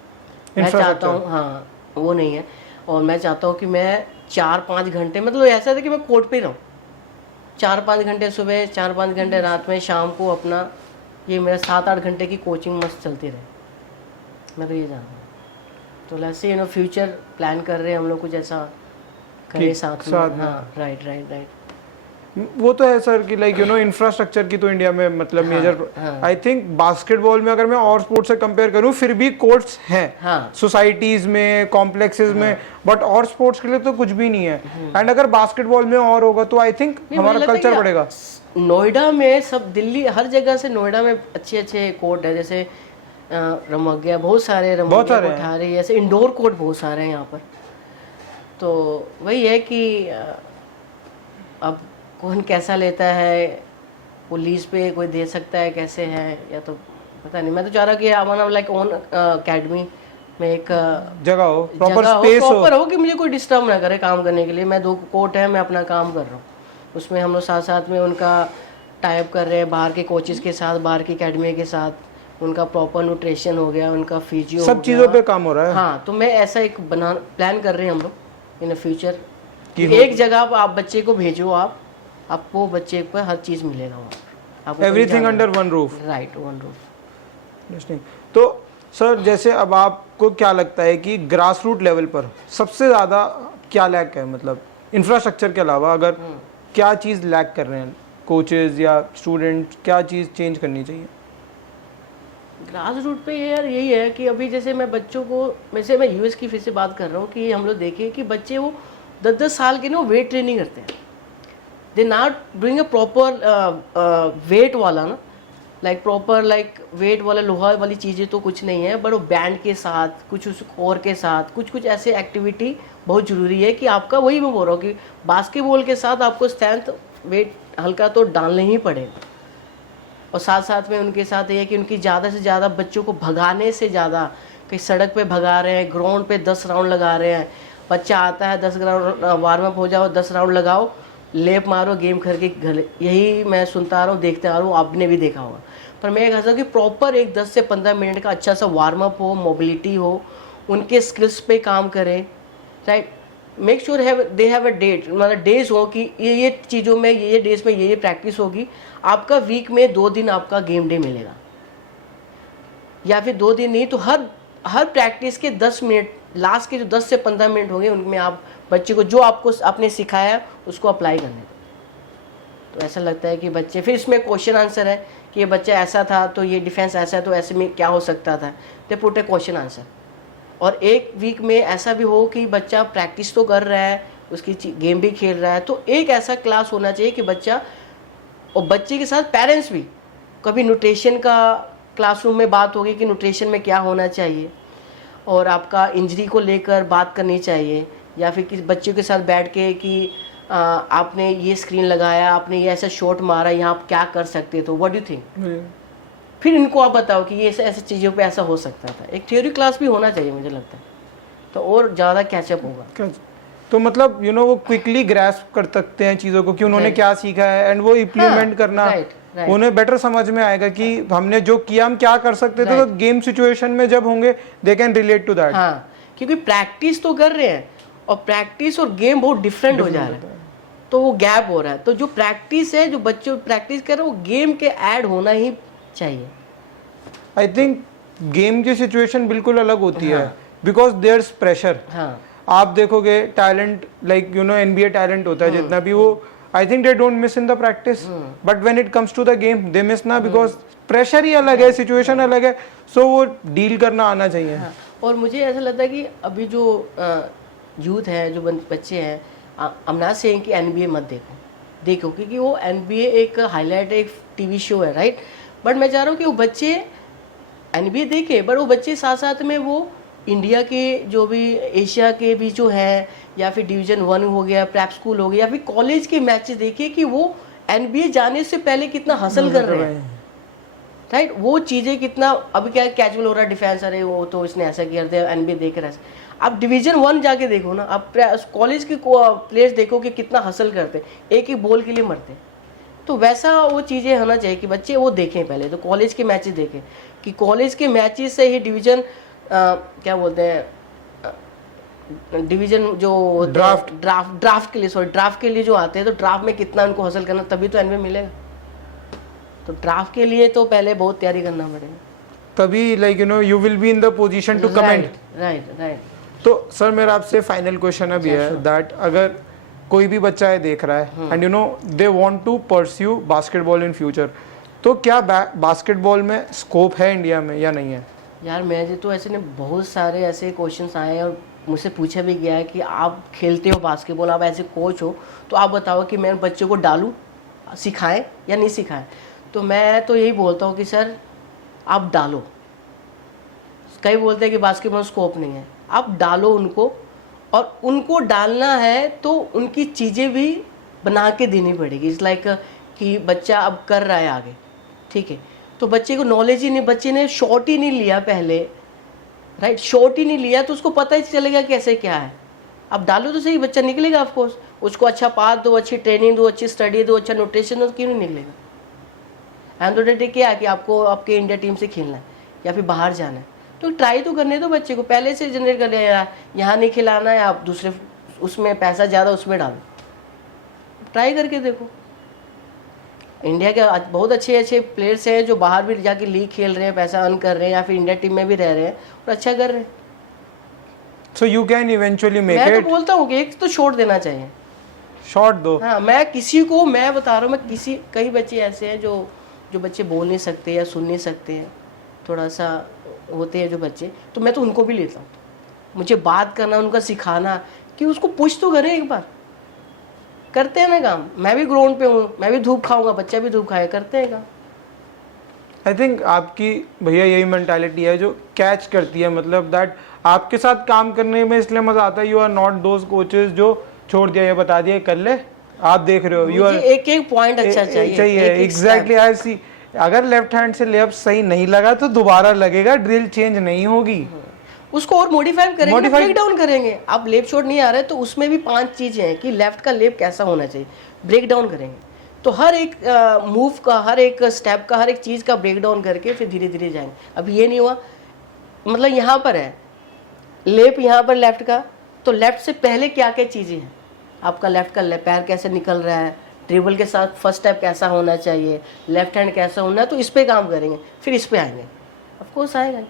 मैं चाहता हूँ, हाँ वो नहीं है, और मैं चाहता हूँ कि मैं 4-5 घंटे, मतलब ऐसा था कि मैं कोर्ट पे रहूँ 4-5 घंटे सुबह, 4-5 घंटे रात में, शाम को अपना ये मेरा 7-8 घंटे की कोचिंग मस्त चलती रहे। मैं तो ये जानता हूँ। तो ऐसे फ्यूचर प्लान कर रहे हैं हम लोग, कुछ ऐसा करें साथ में। हाँ राइट। वो तो है सर कि लाइक इंफ्रास्ट्रक्चर की तो इंडिया में मतलब मेजर, आई थिंक बास्केटबॉल में अगर मैं और स्पोर्ट्स से कंपेयर करूं फिर भी कोर्ट्स हैं सोसाइटीज में, कॉम्प्लेक्सेस में, बट और स्पोर्ट्स के लिए तो कुछ भी नहीं है। एंड अगर बास्केटबॉल में और होगा तो आई थिंक हमारा कल्चर बढ़ेगा। नोएडा में सब, दिल्ली हर जगह से नोएडा में अच्छे कोर्ट है, जैसे रमग्या, बहुत सारे कोठारी, ऐसे इंडोर कोर्ट बहुत सारे हैं यहाँ पर। तो वही है कि अब कौन कैसा लेता है, पुलिस पे कोई दे सकता है कैसे है, या तो पता नहीं। मैं तो चाह रहा कि हमारा लाइक ओन अकेडमी में एक जगह हो, प्रॉपर स्पेस हो कि मुझे कोई डिस्टर्ब ना करे काम करने के लिए। मैं 2 कोर्ट है, मैं अपना काम कर रहा हूँ, उसमें हम लोग साथ में उनका टाइप कर रहे हैं बाहर के कोचेस के साथ, बाहर की अकेडमी के साथ। उनका प्रॉपर न्यूट्रिशन हो गया, उनका फिजियो, सब चीज़ों पे काम हो रहा है। हाँ, तो मैं ऐसा एक प्लान कर रहे हैं हम लोग इन फ्यूचर कि एक जगह आप बच्चे को भेजो, आपको बच्चे पर हर चीज़ मिलेगा वहाँ, everything under one roof. Right, one roof. तो सर जैसे अब आपको क्या लगता है कि ग्रास रूट लेवल पर सबसे ज़्यादा क्या लैक है, मतलब इंफ्रास्ट्रक्चर के अलावा अगर क्या चीज़ लैक कर रहे हैं कोचेज या स्टूडेंट, क्या चीज़ चेंज करनी चाहिए? ग्रास रूट पे यार यही है कि अभी जैसे मैं बच्चों को, वैसे मैं यूएस की फिर से बात कर रहा हूँ कि हम लोग देखें कि बच्चे वो 10-10 साल के ना वेट ट्रेनिंग करते हैं। They not doing a proper weight वाला ना, लाइक प्रॉपर लाइक वेट वाला लोहा वाली चीज़ें तो कुछ नहीं है, बट वो बैंड के साथ, कुछ उस कोर के साथ, कुछ ऐसे एक्टिविटी बहुत ज़रूरी है कि आपका, वही मैं बोल रहा हूँ कि बास्केटबॉल के साथ आपको स्ट्रेंथ वेट हल्का तो डालना ही पड़ेगा। और साथ में उनके साथ ये है कि उनकी ज़्यादा से ज़्यादा बच्चों को भगाने से ज़्यादा, कहीं सड़क पे भगा रहे हैं, ग्राउंड पे 10 राउंड लगा रहे हैं, बच्चा आता है 10 राउंड वार्म अप हो जाओ, 10 राउंड लगाओ, लेप मारो, गेम करके घर। यही मैं सुनता आ रहा हूँ, देखते आ रहा हूँ, आपने भी देखा होगा। पर मैं कहता हूँ कि प्रॉपर एक 10 से 15 मिनट का अच्छा सा वार्म अप हो, मोबिलिटी हो, उनके स्किल्स पे काम करें, right. Make sure they have a date, मतलब डेज हो कि ये चीज़ों में, ये डेज में ये प्रैक्टिस होगी। आपका वीक में 2 दिन आपका गेम डे मिलेगा, या फिर 2 दिन नहीं तो हर प्रैक्टिस के 10 मिनट, लास्ट के जो 10 से 15 मिनट होंगे उनमें आप बच्चे को जो आपको आपने सिखाया उसको अप्लाई करने दो। तो ऐसा लगता है कि बच्चे, फिर इसमें क्वेश्चन आंसर है कि ये बच्चा ऐसा था तो ये डिफेंस ऐसा है तो ऐसे में क्या हो सकता था, they put A question answer. और एक वीक में ऐसा भी हो कि बच्चा प्रैक्टिस तो कर रहा है, उसकी गेम भी खेल रहा है, तो एक ऐसा क्लास होना चाहिए कि बच्चा और बच्चे के साथ पेरेंट्स भी कभी न्यूट्रिशन का क्लासरूम में बात होगी कि न्यूट्रिशन में क्या होना चाहिए, और आपका इंजरी को लेकर बात करनी चाहिए, या फिर किसी बच्चों के साथ बैठ के कि आपने ये स्क्रीन लगाया, आपने ये ऐसा शॉट मारा, यहाँ आप क्या कर सकते हो, व्हाट डू यू थिंक। फिर इनको आप बताओ कि ये ऐसे चीज़ों पे ऐसा हो सकता था। एक थ्योरी क्लास भी होना चाहिए मुझे लगता है, तो और ज़्यादा कैचअप होगा। तो मतलब वो क्विकली ग्रैस्प कर सकते हैं चीज़ों को कि उन्होंने क्या सीखा है, एंड वो इम्प्लीमेंट करना उन्हें बेटर समझ में आएगा कि हमने जो किया हम क्या कर सकते थे। तो गेम सिचुएशन में जब होंगे they can relate to that. हाँ, क्योंकि प्रैक्टिस तो कर रहे हैं, और प्रैक्टिस और गेम बहुत डिफरेंट हो जा रहा है, तो वो गैप हो रहा है। तो जो प्रैक्टिस है, जो बच्चे प्रैक्टिस कर रहे हैं, वो गेम के ऐड होना ही चाहिए। आई थिंक गेम की सिचुएशन बिल्कुल अलग होती है, बिकॉज देयर इज प्रेशर। आप देखोगे टैलेंट लाइक NBA टैलेंट होता है जितना भी, वो I think they don't miss in the practice, but when it comes to the game they miss ना, बिकॉज प्रेशर ही अलग है, सिचुएशन अलग है, सो वो डील करना आना चाहिए। और मुझे ऐसा लगता है कि अभी जो यूथ है, जो बच्चे हैं, I'm not saying कि NBA मत देखो क्योंकि वो NBA एक हाईलाइट, एक टीवी शो है, राइट। बट मैं चाह रहा हूँ कि वो बच्चे NBA देखे, बट वो बच्चे साथ साथ में वो इंडिया के जो भी, एशिया के भी जो है, या फिर डिवीजन 1 हो गया, प्रेप स्कूल हो गया, या फिर कॉलेज के मैचेस देखिए कि वो NBA जाने से पहले कितना हासिल कर रहे हैं, राइट। वो चीज़ें कितना, अभी क्या कैजुअल हो रहा है, डिफेंस, अरे वो तो इसने ऐसा किया था, NBA देख रहा है। आप डिवीजन 1 जाके देखो ना, आप कॉलेज के प्लेयर्स देखो कि कितना हासिल करते, एक ही बॉल के लिए मरते। तो वैसा वो चीज़ें होना चाहिए कि बच्चे वो देखें, पहले तो कॉलेज के मैचेस देखें, कि कॉलेज के मैचेस से ही डिवीजन क्या बोलते हैं, डिवीजन जो ड्राफ्ट के लिए, ड्राफ्ट के लिए जो आते हैं, तो ड्राफ्ट में कितना उनको हासिल करना, तभी तो NBA मिलेगा। तो ड्राफ्ट के लिए तो पहले बहुत तैयारी करना पड़ेगा, तभी like you will be in the position to comment. Right. तो सर मेरा आपसे फाइनल क्वेश्चन अभी है दैट अगर कोई भी बच्चा है देख रहा है and they want to pursue basketball in future, तो क्या बास्केटबॉल में स्कोप है इंडिया में या नहीं है? यार मैं तो ऐसे नहीं, बहुत सारे ऐसे क्वेश्चंस आए हैं और मुझसे पूछा भी गया है कि आप खेलते हो बास्केटबॉल, आप ऐसे कोच हो, तो आप बताओ कि मैं बच्चों को डालूं, सिखाएं या नहीं सिखाएं। तो मैं तो यही बोलता हूँ कि सर आप डालो। कई बोलते हैं कि बास्केटबॉल स्कोप नहीं है, आप डालो उनको, और उनको डालना है तो उनकी चीज़ें भी बना के देनी पड़ेगी। इट्स लाइक कि बच्चा अब कर रहा है आगे, ठीक है, तो बच्चे को नॉलेज ही नहीं, बच्चे ने शॉट ही नहीं लिया पहले, राइट, शॉट ही नहीं लिया, तो उसको पता ही चलेगा कैसे क्या है। अब डालो तो सही, बच्चा निकलेगा ऑफकोर्स, उसको अच्छा पाथ दो, अच्छी ट्रेनिंग दो, अच्छी स्टडी दो, अच्छा न्यूट्रिशन दो, क्यों नहीं निकलेगा। एंड डे क्या है कि आपको आपके इंडिया टीम से खेलना है या फिर बाहर जाना है, तो ट्राई तो करने दो बच्चे को, पहले से जनरेट कर लिया, यहाँ नहीं खिलाना है, आप दूसरे उसमें पैसा ज़्यादा उसमें डालो, ट्राई करके देखो। इंडिया के बहुत अच्छे प्लेयर्स हैं जो बाहर भी जाके लीग खेल रहे हैं, पैसा अर्न कर रहे हैं, या फिर इंडिया टीम में भी रह रहे हैं और अच्छा कर रहे हैं। So you can eventually make मैं it. तो बोलता हूँ कि एक तो शॉट देना चाहिए, शॉट दो। हाँ, मैं किसी को, मैं बता रहा हूँ, मैं किसी, कई बच्चे ऐसे हैं जो बच्चे बोल नहीं सकते या सुन नहीं सकते हैं, थोड़ा सा होते हैं जो बच्चे, तो मैं तो उनको भी लेता हूँ। मुझे बात करना, उनका सिखाना कि उसको पुश तो करें एक बार, करते हैं ना काम। मैं भी ग्राउंड पे हूँ, मैं भी धूप खाऊंगा, बच्चा भी धूप खाएगा, करते हैं काम। आई थिंक आपकी भैया यही मेंटालिटी है जो कैच करती है, मतलब दैट आपके साथ काम करने में इसलिए मजा आता है। You are not those coaches जो छोड़ दिया, ये बता दिया कर ले, आप देख रहे हो, यू आर एक पॉइंट अच्छा चाहिए। एग्जैक्टली आई सी। अगर लेफ्ट हैंड से लेफ्ट सही नहीं लगा तो दोबारा लगेगा, ड्रिल चेंज नहीं होगी, उसको और मॉडिफाई करेंगे, ब्रेक डाउन करेंगे। अब लेफ्ट शॉट नहीं आ रहा है तो उसमें भी 5 चीजें हैं कि लेफ्ट का लेप कैसा होना चाहिए, ब्रेक डाउन करेंगे। तो हर एक मूव का, हर एक स्टेप का, हर एक चीज़ का ब्रेक डाउन करके फिर धीरे धीरे जाएंगे। अब ये नहीं हुआ, मतलब यहाँ पर है लेप, यहाँ पर लेफ्ट का, तो लेफ्ट से पहले क्या क्या चीज़ें हैं, आपका लेफ्ट का पैर कैसे निकल रहा है, ड्रिबल के साथ फर्स्ट स्टेप कैसा होना चाहिए, लेफ्ट हैंड कैसा होना है, तो इस पर काम करेंगे, फिर इस पर आएंगे, ऑफकोर्स आएगा।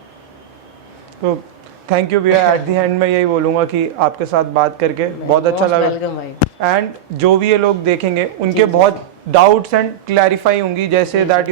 तो थैंक यू भैया। एट द एंड मैं यही बोलूँगा कि आपके साथ बात करके बहुत अच्छा लगा। वेलकम भाई। एंड जो भी ये लोग देखेंगे उनके बहुत डाउट्स एंड क्लैरिफाई होंगी, जैसे दैट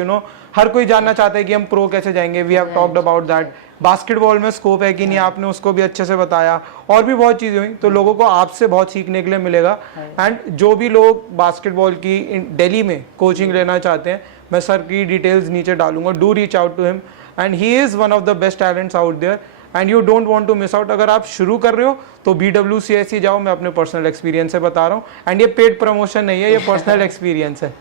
हर कोई जानना चाहता है कि हम प्रो कैसे जाएंगे। We have talked about that, basketball में स्कोप है कि नहीं, आपने उसको भी अच्छे से बताया, और भी बहुत चीज़ें हुई। तो लोगों को आपसे बहुत सीखने के लिए मिलेगा। एंड जो भी लोग बास्केटबॉल की दिल्ली में कोचिंग लेना चाहते हैं, मैं सर की डिटेल्स नीचे डालूंगा, do reach out to him. And he is one of the best talents out there and you don't want to miss out. अगर आप शुरू कर रहे हो तो BWCS ही जाओ, मैं अपने पर्सनल एक्सपीरियंस से बता रहा हूँ, एंड ये पेड प्रमोशन नहीं है, ये पर्सनल एक्सपीरियंस है।